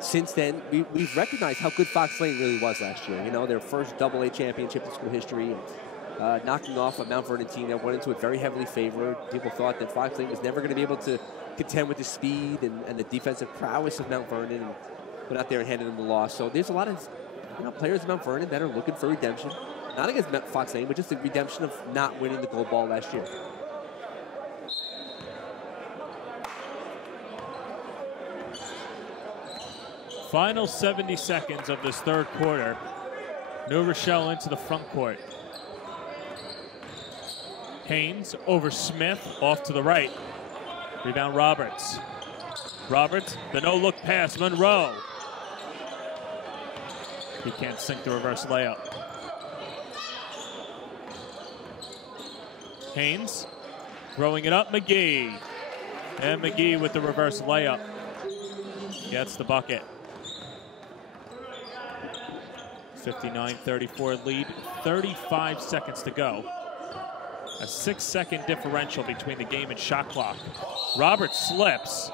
since then, we've recognized how good Fox Lane really was last year. You know, their first AA championship in school history, and knocking off a Mount Vernon team that went into it very heavily favored. People thought that Fox Lane was never going to be able to contend with the speed and the defensive prowess of Mount Vernon, and went out there and handed them the loss. So there's a lot of, you know, players at Mount Vernon that are looking for redemption, not against Fox Lane, but just the redemption of not winning the gold ball last year. Final 70 seconds of this third quarter. New Rochelle into the front court. Haynes over Smith, off to the right. Rebound Roberts. Roberts, the no-look pass, Monroe. He can't sink the reverse layup. Haynes throwing it up, McGee. And McGee with the reverse layup. Gets the bucket. 59-34 lead, 35 seconds to go. A 6-second differential between the game and shot clock. Roberts slips.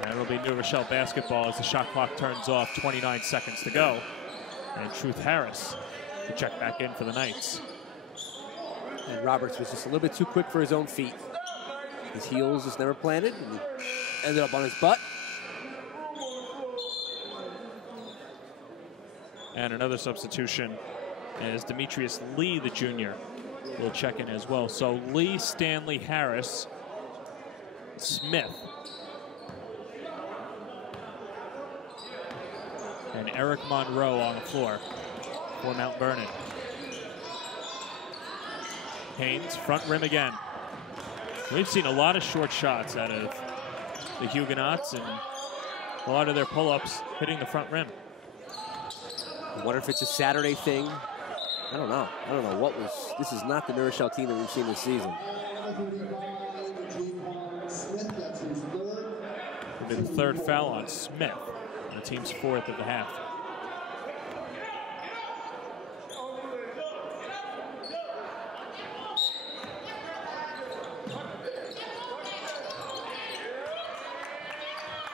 And it'll be New Rochelle basketball as the shot clock turns off, 29 seconds to go. And Truth Harris to check back in for the Knights. And Roberts was just a little bit too quick for his own feet. His heels just never planted, and he ended up on his butt. And another substitution as Demetrius Lee, the junior, will check in as well. So Lee, Stanley, Harris, Smith, and Eric Monroe on the floor for Mount Vernon. Haynes, front rim again. We've seen a lot of short shots out of the Huguenots, and a lot of their pull-ups hitting the front rim. I wonder if it's a Saturday thing. I don't know. This is not the New Rochelle team that we've seen this season. It'll be the third foul on Smith, the team's fourth of the half.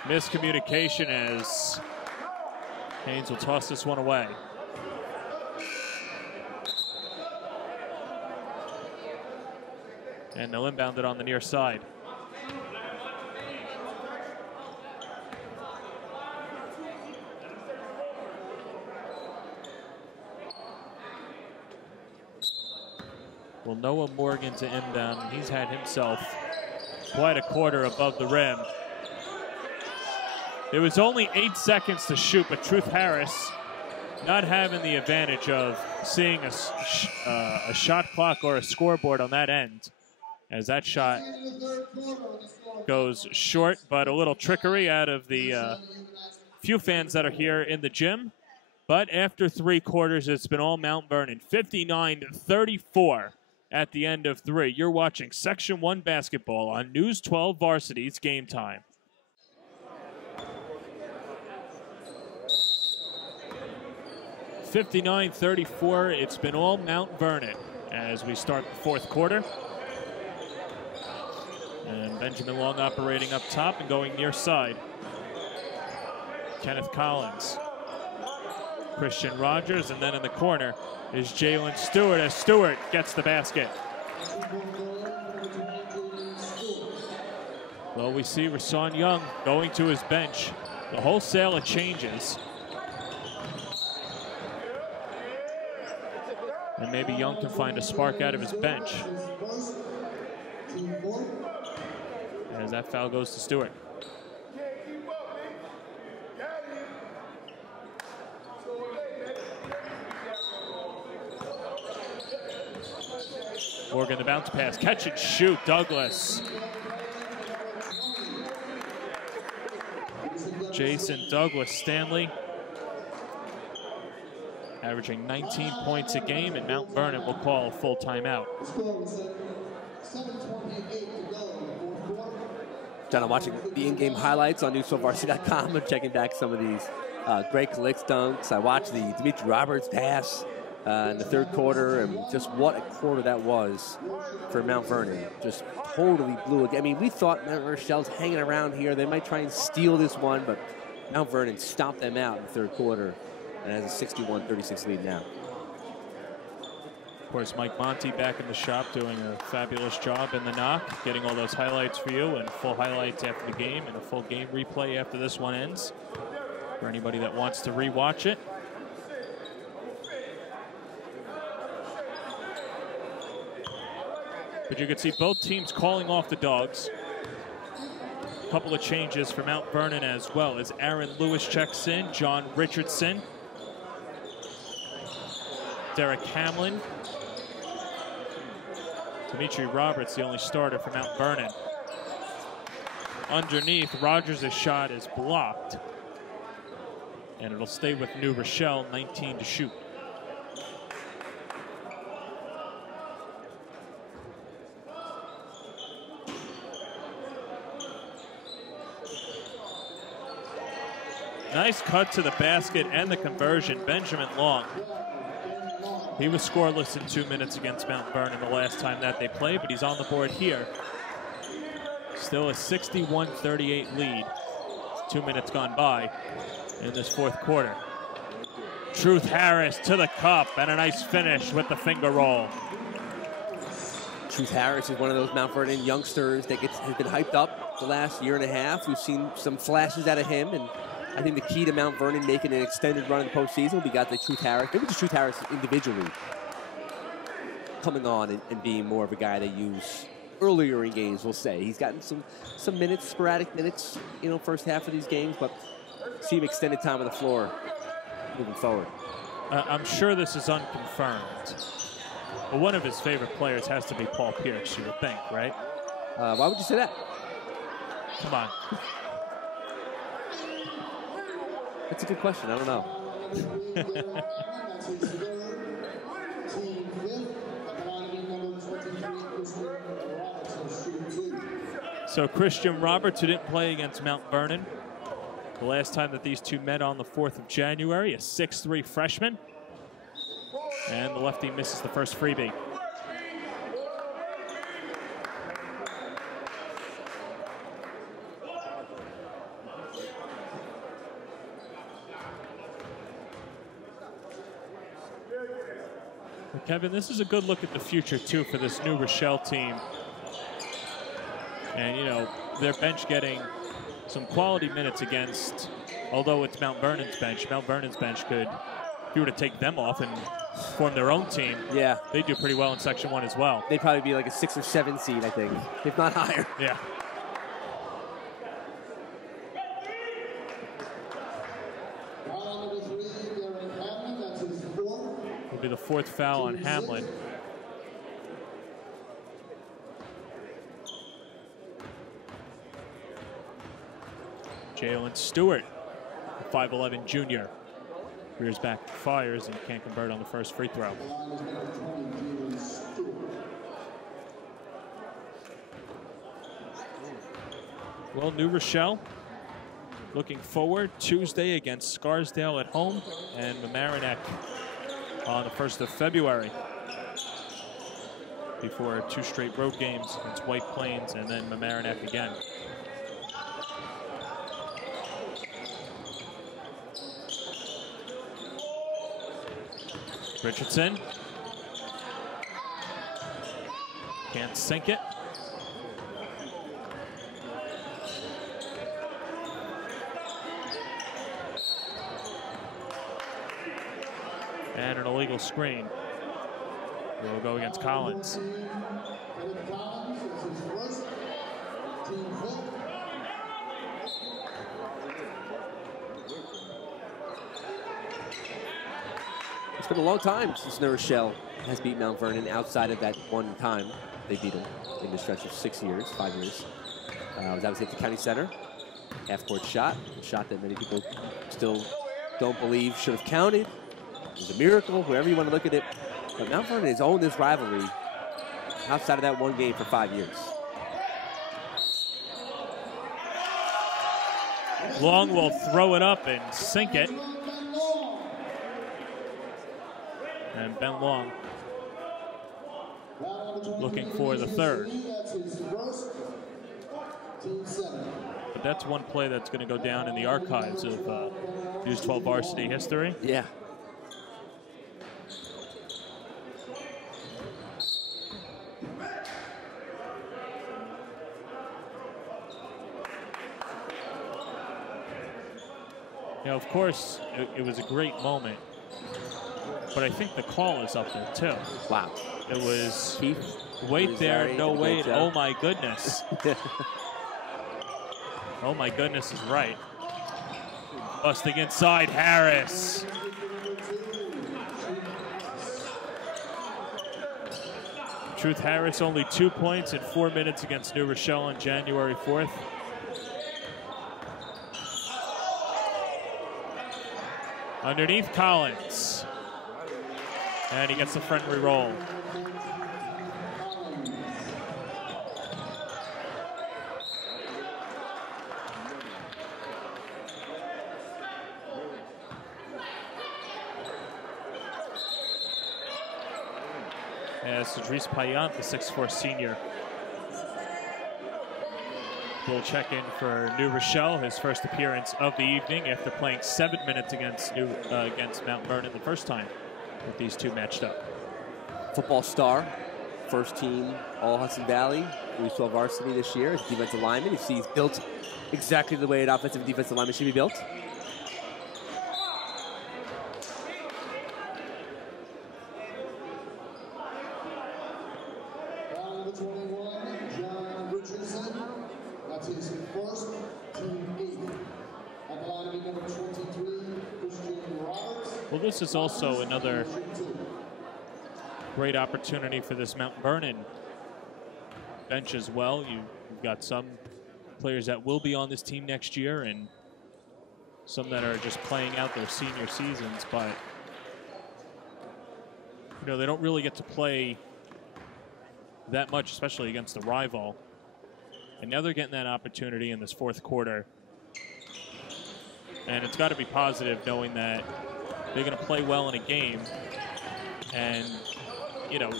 Miscommunication as Haynes will toss this one away. And they'll inbound it on the near side. Well, Noah Morgan to inbound. He's had himself quite a quarter above the rim. There was only 8 seconds to shoot, but Truth Harris not having the advantage of seeing a shot clock or a scoreboard on that end, as that shot goes short, but a little trickery out of the few fans that are here in the gym. But after 3 quarters, it's been all Mount Vernon, 59-34 at the end of 3. You're watching Section 1 basketball on News 12 Varsity. It's game time. (59-34). It's been all Mount Vernon as we start the fourth quarter. And Benjamin Long operating up top and going near side. Kenneth Collins, Christian Rogers, and then in the corner is Jalen Stewart as Stewart gets the basket. Well, we see Rasan Young going to his bench. The wholesale of changes maybe Young can find a spark out of his bench. As that foul goes to Stewart. Morgan, the bounce pass, catch and shoot, Douglas. Jason Douglas Stanley, averaging 19 points a game, and Mount Vernon will call a full timeout. John, I'm watching the in-game highlights on newsvarsity.com. I'm checking back some of these Greg Klicks dunks. I watched the Dimitri Roberts pass in the third quarter, and just what a quarter that was for Mount Vernon. Just totally blew it. I mean, we thought Mount Rochelle's hanging around here. They might try and steal this one, but Mount Vernon stomped them out in the third quarter and has a 61-36 lead now. Of course, Mike Monty back in the shop doing a fabulous job in the knock, getting all those highlights for you, and full highlights after the game and a full game replay after this one ends for anybody that wants to rewatch it. But you can see both teams calling off the dogs. A couple of changes for Mount Vernon as well as Aaron Lewis checks in, John Richardson, Derek Hamlin, Dimitri Roberts, the only starter for Mount Vernon. Underneath, Rogers' shot is blocked, and it'll stay with New Rochelle, 19 to shoot. Nice cut to the basket and the conversion, Benjamin Long. He was scoreless in 2 minutes against Mount Vernon the last time that they played, but he's on the board here. Still a 61-38 lead. 2 minutes gone by in this fourth quarter. Truth Harris to the cup, and a nice finish with the finger roll. Truth Harris is one of those Mount Vernon youngsters that has been hyped up the last year and a half. We've seen some flashes out of him, and I think the key to Mount Vernon making an extended run in the postseason, we got the Truth Harris, maybe just Truth Harris individually coming on and being more of a guy they use earlier in games, we'll say. He's gotten some minutes, sporadic minutes, you know, first half of these games, but see him extended time on the floor moving forward. I'm sure this is unconfirmed, but one of his favorite players has to be Paul Pierce, you would think, right? Why would you say that? Come on. That's a good question. I don't know. So Christian Roberts, who didn't play against Mount Vernon the last time that these two met on the 4th of January, a 6'3" freshman. And the lefty misses the first freebie. Kevin, this is a good look at the future, too, for this New Rochelle team. And, you know, their bench getting some quality minutes against, although it's Mount Vernon's bench. Mount Vernon's bench could, if you were to take them off and form their own team, yeah, they do pretty well in Section 1 as well. They'd probably be like a 6 or 7 seed, I think, if not higher. Yeah. Will be the 4th foul on Hamlin. Jalen Stewart, the 5'11" junior, rears back, fires, and can't convert on the first free throw. Well, New Rochelle looking forward Tuesday against Scarsdale at home and Mamaroneck on the 1st of February before 2 straight road games against White Plains and then Mamaroneck again. Richardson can't sink it. And an illegal screen. We'll go against Collins. It's been a long time since New Rochelle has beat Mount Vernon outside of that one time they beat them in the stretch of 5 years. It was obviously at the County Center. Half-court shot, a shot that many people still don't believe should have counted. It was a miracle, whoever you want to look at it. But Mount Vernon has owned this rivalry outside of that one game for 5 years. Long will throw it up and sink it. And Ben Long looking for the third. But that's one play that's going to go down in the archives of News 12 varsity history. Yeah. You know, of course, it was a great moment. But I think the call is up there, too. Wow. It was wait there, no wait. Oh, my goodness. Oh, my goodness is right. Busting inside, Harris. Truth Harris, only 2 points in 4 minutes against New Rochelle on January 4th. Underneath Collins. And he gets the friendly roll. As Cedrice Payant, the 6'4" senior, will check in for New Rochelle, his first appearance of the evening after playing 7 minutes against Mount Vernon the first time with these two matched up. Football star, first team All Hudson Valley, News 12 varsity this year as defensive lineman. You see he's built exactly the way an offensive and defensive lineman should be built. Well, this is also another great opportunity for this Mount Vernon bench as well. You've got some players that will be on this team next year and some that are just playing out their senior seasons, but you know, they don't really get to play that much, especially against the rival. And now they're getting that opportunity in this fourth quarter. And it's got to be positive knowing that they're going to play well in a game. And, you know,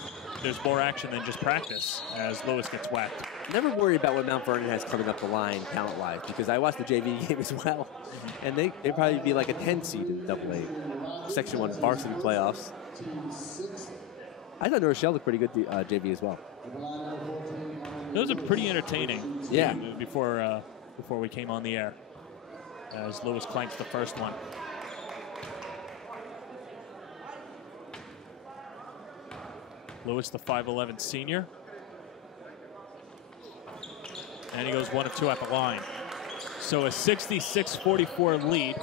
there's more action than just practice as Lewis gets whacked. Never worry about what Mount Vernon has coming up the line talent-wise, because I watched the JV game as well. And they'd probably be like a 10 seed in AA, Section 1 varsity playoffs. I thought New Rochelle looked pretty good JV as well. Those are pretty entertaining. Yeah. Before we came on the air, as Lewis clanks the first one. Lewis, the 5'11" senior. And he goes 1 of 2 at the line. So a 66-44 lead.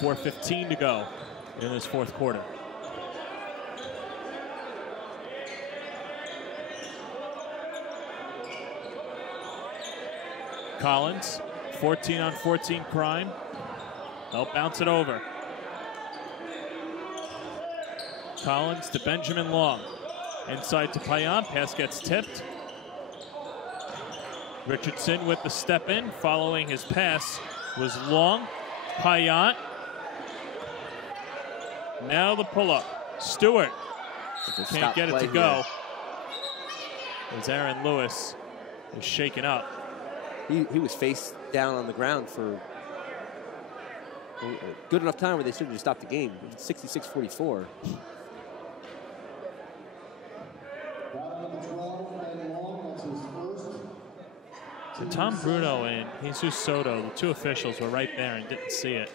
4:15 to go in this fourth quarter. Collins, 14-on-14 crime. They'll bounce it over. Collins to Benjamin Long. Inside to Payant, pass gets tipped. Richardson with the step in, following his pass was Long. Payant. Now the pull-up. Stewart can't get it to go. As Aaron Lewis is shaken up. He was face down on the ground for a good enough time where they should have just stopped the game. 66-44. So Tom Bruno and Jesus Soto, the two officials, were right there and didn't see it.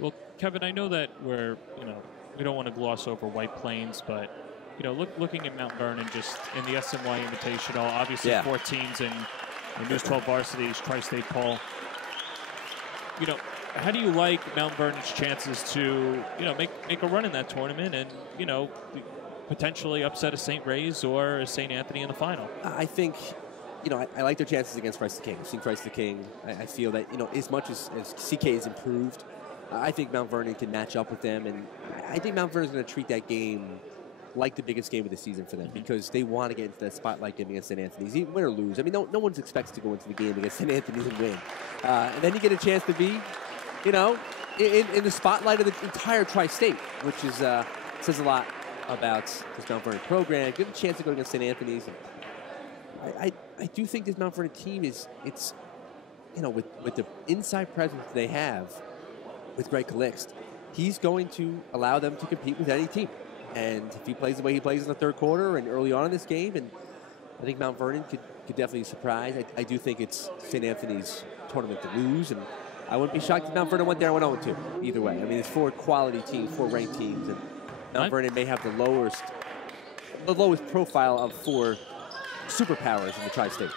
Well, Kevin, I know that we don't want to gloss over White Plains, but looking at Mount Vernon just in the SNY Invitational, obviously 4 teams in News 12 varsities, Tri-State Paul. How do you like Mount Vernon's chances to make a run in that tournament and potentially upset a St. Ray's or a St. Anthony in the final? I think I like their chances against Christ the King. I've seen Christ the King. I feel that as much as CK has improved, I think Mount Vernon can match up with them, and I think Mount Vernon is going to treat that game like the biggest game of the season for them because they want to get into that spotlight game against St. Anthony's, even win or lose. I mean, no one expects to go into the game against St. Anthony's and win. And then you get a chance to be, in the spotlight of the entire Tri-State, which is says a lot about this Mount Vernon program. Give a chance to go against St. Anthony's. I do think this Mount Vernon team with the inside presence they have with Greg Calixt, he's going to allow them to compete with any team. And if he plays the way he plays in the third quarter and early on in this game, and I think Mount Vernon could definitely surprise. I do think it's St. Anthony's tournament to lose, and I wouldn't be shocked if Mount Vernon went there and went 0-2. Either way, I mean, it's 4 quality teams, 4 ranked teams, and Mount Vernon may have the lowest profile of 4 superpowers in the Tri-State.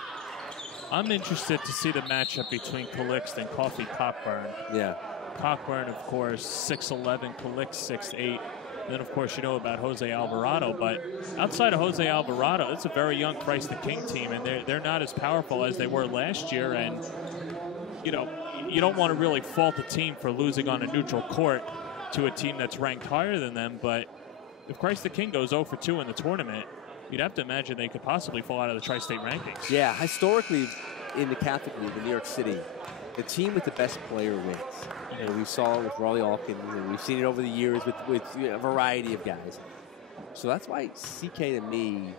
I'm interested to see the matchup between Calixt and Coffee Cockburn. Yeah. Cockburn, of course, 6'11", Calixt 6'8". Then, of course, about Jose Alvarado. But outside of Jose Alvarado, it's a very young Christ the King team, and they're not as powerful as they were last year. And, you don't want to really fault the team for losing on a neutral court to a team that's ranked higher than them. But if Christ the King goes 0-2 in the tournament, you'd have to imagine they could possibly fall out of the Tri-State rankings. Yeah, historically in the Catholic League in New York City, the team with the best player wins. We saw it with Raleigh Alkins, and we've seen it over the years with a variety of guys. So that's why CK to me,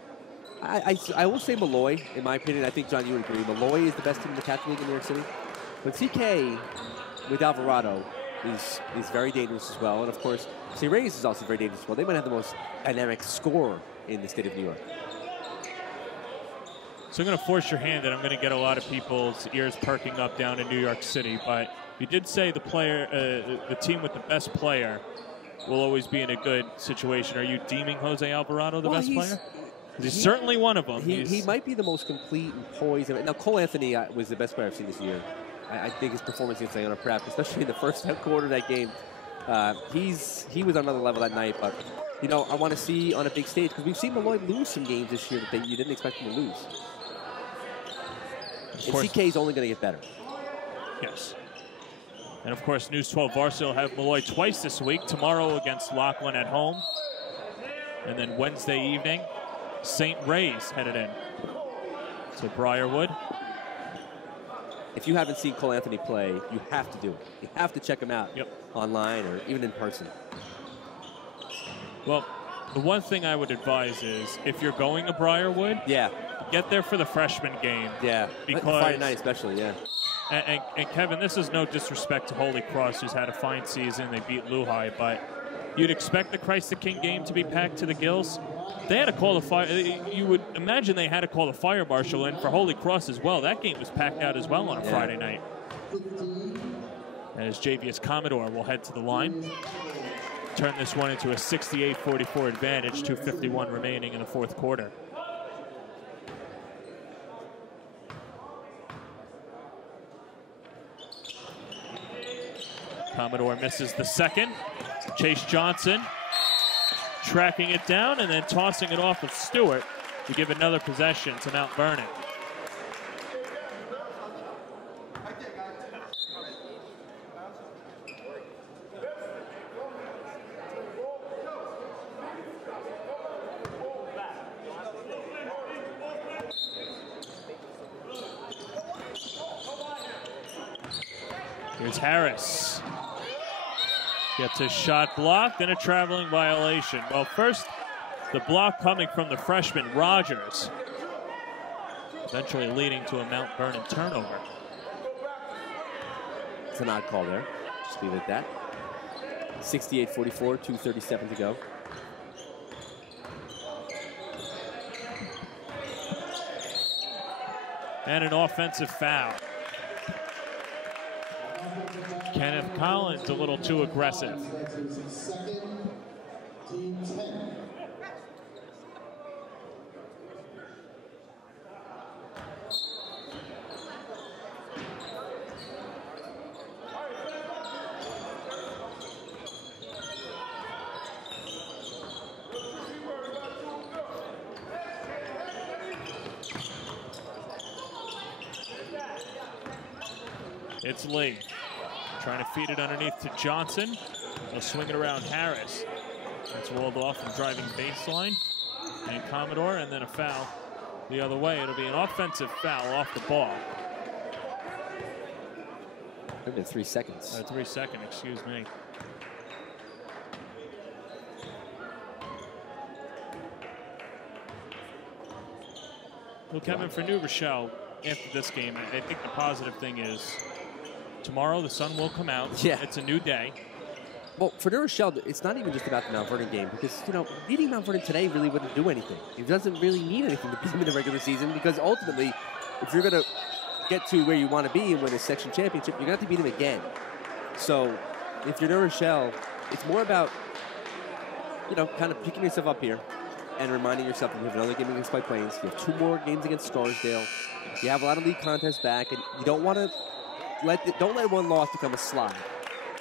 I will say Malloy, in my opinion. I think, John, you would agree. Malloy is the best team in the Catholic League in New York City. But CK with Alvarado is very dangerous as well. And, of course, St. Ray's is also very dangerous as well. They might have the most dynamic scorer in the state of New York. So I'm going to force your hand, and I'm going to get a lot of people's ears perking up down in New York City. But you did say the team with the best player will always be in a good situation. Are you deeming Jose Alvarado the best player? He's certainly one of them. He might be the most complete and poised. Now, Cole Anthony was the best player I've seen this year. I think his performance against Iona Prep, especially in the first quarter of that game, he was on another level that night. But, I want to see on a big stage, because we've seen Malloy lose some games this year that you didn't expect him to lose. And CK is only going to get better. Yes. And, of course, News 12 Varsity will have Malloy twice this week. Tomorrow against Laughlin at home. And then Wednesday evening, St. Ray's headed in to Briarwood. If you haven't seen Cole Anthony play, you have to do it. You have to check him out online or even in person. Well, the one thing I would advise is if you're going to Briarwood, get there for the freshman game. Yeah, because Friday night especially, And Kevin, this is no disrespect to Holy Cross, who's had a fine season. They beat Lehigh, but you'd expect the Christ the King game to be packed to the gills. They had to call the fire. You would imagine they had to call the fire marshal in for Holy Cross as well. That game was packed out as well on a Friday night. As JVS Commodore will head to the line. Turn this one into a 68-44 advantage, 2:51 remaining in the fourth quarter. Commodore misses the second. Chase Johnson tracking it down and then tossing it off of Stewart to give another possession to Mount Vernon. Here's Harris. Gets a shot blocked and a traveling violation. Well, first, the block coming from the freshman, Rogers, eventually leading to a Mount Vernon turnover. It's an odd call there. Just leave it at that. 68-44, 2:37 to go. And an offensive foul. Kenneth Collins a little too aggressive. It's Lee trying to feed it underneath to Johnson. He'll swing it around Harris. It's rolled off from driving baseline. And Commodore, and then a foul the other way. It'll be an offensive foul off the ball. It's been 3 seconds. 3 seconds, excuse me. Well, Kevin, for New Rochelle, after this game, I think the positive thing is tomorrow the sun will come out. Yeah. It's a new day. Well, for New Rochelle, it's not even just about the Mount Vernon game because, you know, beating Mount Vernon today really wouldn't do anything. It doesn't really mean anything to beat them in the regular season because ultimately, if you're going to get to where you want to be and win a section championship, you're going to have to beat them again. So if you're New Rochelle, it's more about, you know, kind of picking yourself up here and reminding yourself that you have another game against White Plains. You have 2 more games against Scarsdale. You have a lot of league contests back, and you don't want to don't let one loss become a slide.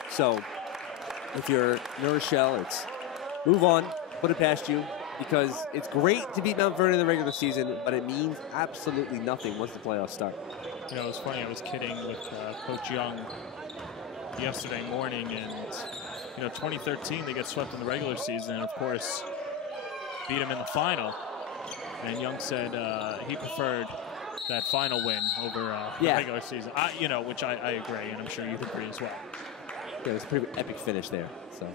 So if you're New Rochelle, it's move on, put it past you, because it's great to beat Mount Vernon in the regular season, but it means absolutely nothing once the playoffs start. You know, it was funny. I was kidding with Coach Young yesterday morning, and you know, 2013 they get swept in the regular season, and of course beat him in the final. And Young said he preferred that final win over the regular season. You know, which I agree, and I'm sure you'd agree as well. Yeah, it was a pretty epic finish there. So,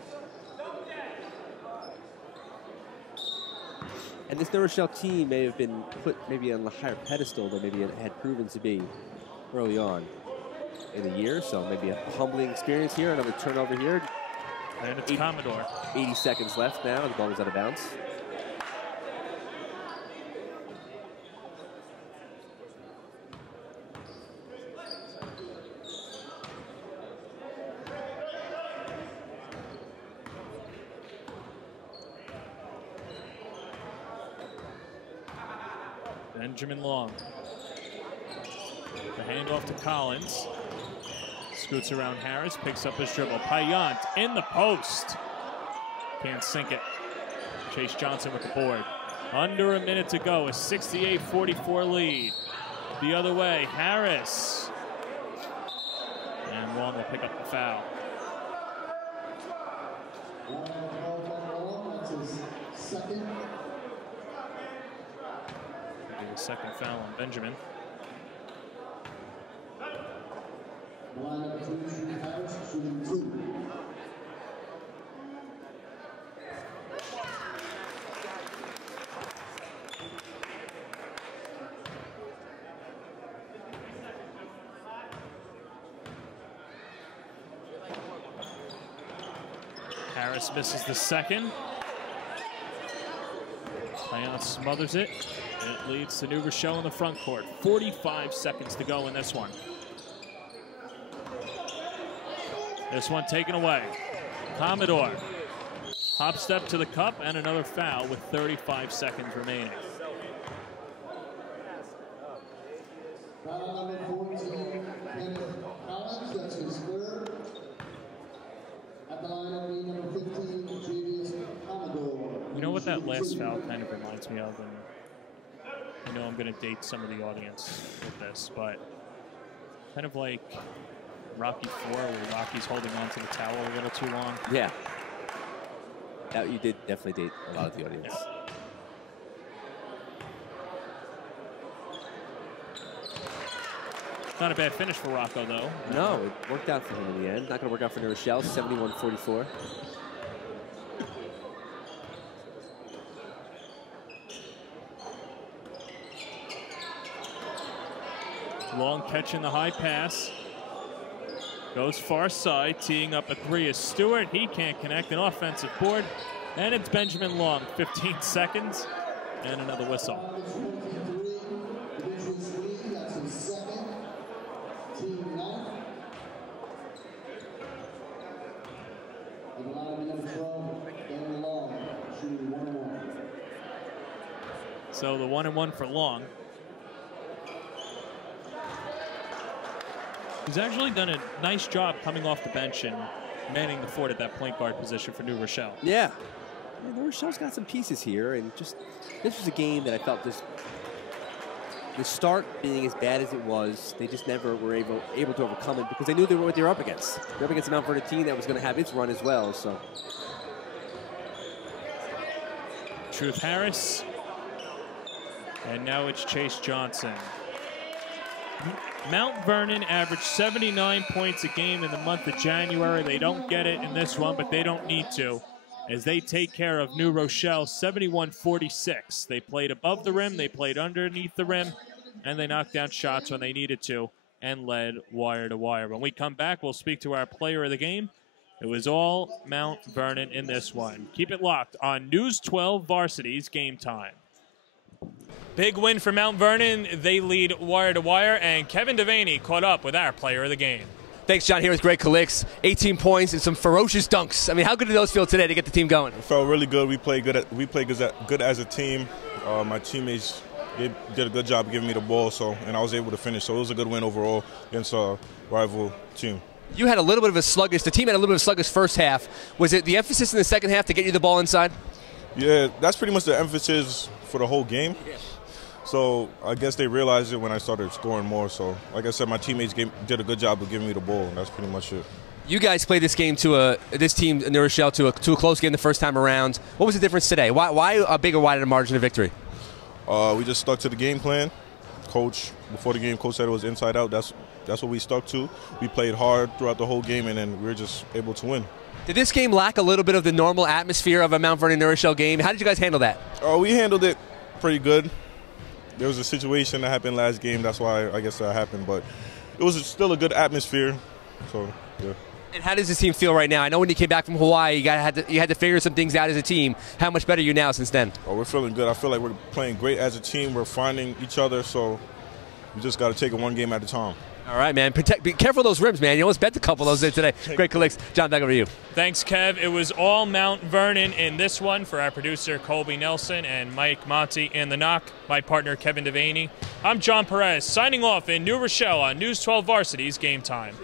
and this New Rochelle team may have been put maybe on a higher pedestal than maybe it had proven to be early on in the year. So maybe a humbling experience here. Another turnover here. And it's Commodore. 80 seconds left now. The ball was out of bounds. Benjamin Long. The handoff to Collins. Scoots around Harris, picks up his dribble. Payant in the post. Can't sink it. Chase Johnson with the board. Under a minute to go, a 68-44 lead. The other way, Harris. And Long will pick up the foul. Second foul on Benjamin. Harris misses the second. Payant smothers it. It leads to New Rochelle in the front court. 45 seconds to go in this one. This one taken away. Commodore. Hop step to the cup and another foul with 35 seconds remaining. You know what that last foul kind of reminds me of? And I know I'm going to date some of the audience with this, but kind of like Rocky IV, where Rocky's holding on to the towel a little too long. Yeah. That you did definitely date a lot of the audience. Yeah. Not a bad finish for Rocco, though. No, it worked out for him in the end. Not going to work out for New Rochelle, 71-44. Long catch in the high pass. Goes far side, teeing up a three is Stewart. He can't connect, an offensive board. And it's Benjamin Long, 15 seconds, and another whistle. So the 1-1 for Long. He's actually done a nice job coming off the bench and manning the fort at that point guard position for New Rochelle. Yeah. New Rochelle's got some pieces here, and just this was a game that I felt just the start being as bad as it was, they just never were able to overcome it because they knew what they were up against. They're up against a Mount Vernon team that was going to have its run as well. So Truth Harris, and now it's Chase Johnson. Mount Vernon averaged 79 points a game in the month of January. They don't get it in this one, but they don't need to, as they take care of New Rochelle 71-46. They played above the rim, they played underneath the rim, and they knocked down shots when they needed to and led wire to wire. When we come back, we'll speak to our player of the game. It was all Mount Vernon in this one. Keep it locked on News 12 Varsity's Game Time. Big win for Mount Vernon. They lead wire to wire, and Kevin Devaney caught up with our player of the game. Thanks, John. Here with Greg Calix. 18 points and some ferocious dunks. I mean, how good did those feel today to get the team going? It felt really good. We played good as a team. My teammates did a good job of giving me the ball, and I was able to finish. So it was a good win overall against a rival team. You had a little bit of the team had a little bit of a sluggish first half. Was it the emphasis in the second half to get you the ball inside? Yeah, that's pretty much the emphasis for the whole game. Yeah. So I guess they realized it when I started scoring more. So like I said, my teammates did a good job of giving me the ball, and that's pretty much it. You guys played this game this team, New Rochelle, to a close game the first time around. What was the difference today? Why a bigger, wider margin of victory? We just stuck to the game plan. Before the game, Coach said it was inside out. That's what we stuck to. We played hard throughout the whole game, and then we were just able to win. Did this game lack a little bit of the normal atmosphere of a Mount Vernon New Rochelle game? How did you guys handle that? We handled it pretty good. There was a situation that happened last game. That's why I guess that happened. But it was still a good atmosphere. So, yeah. And how does this team feel right now? I know when you came back from Hawaii, you had to figure some things out as a team. How much better are you now since then? Oh, we're feeling good. I feel like we're playing great as a team. We're finding each other, so we just got to take it one game at a time. All right, man. Be careful of those rims, man. You almost bet a couple of those in today. Great colleagues. John, back over to you. Thanks, Kev. It was all Mount Vernon in this one for our producer, Colby Nelson, and Mike Monty in the knock. My partner, Kevin Devaney. I'm John Perez, signing off in New Rochelle on News 12 Varsity's Game Time.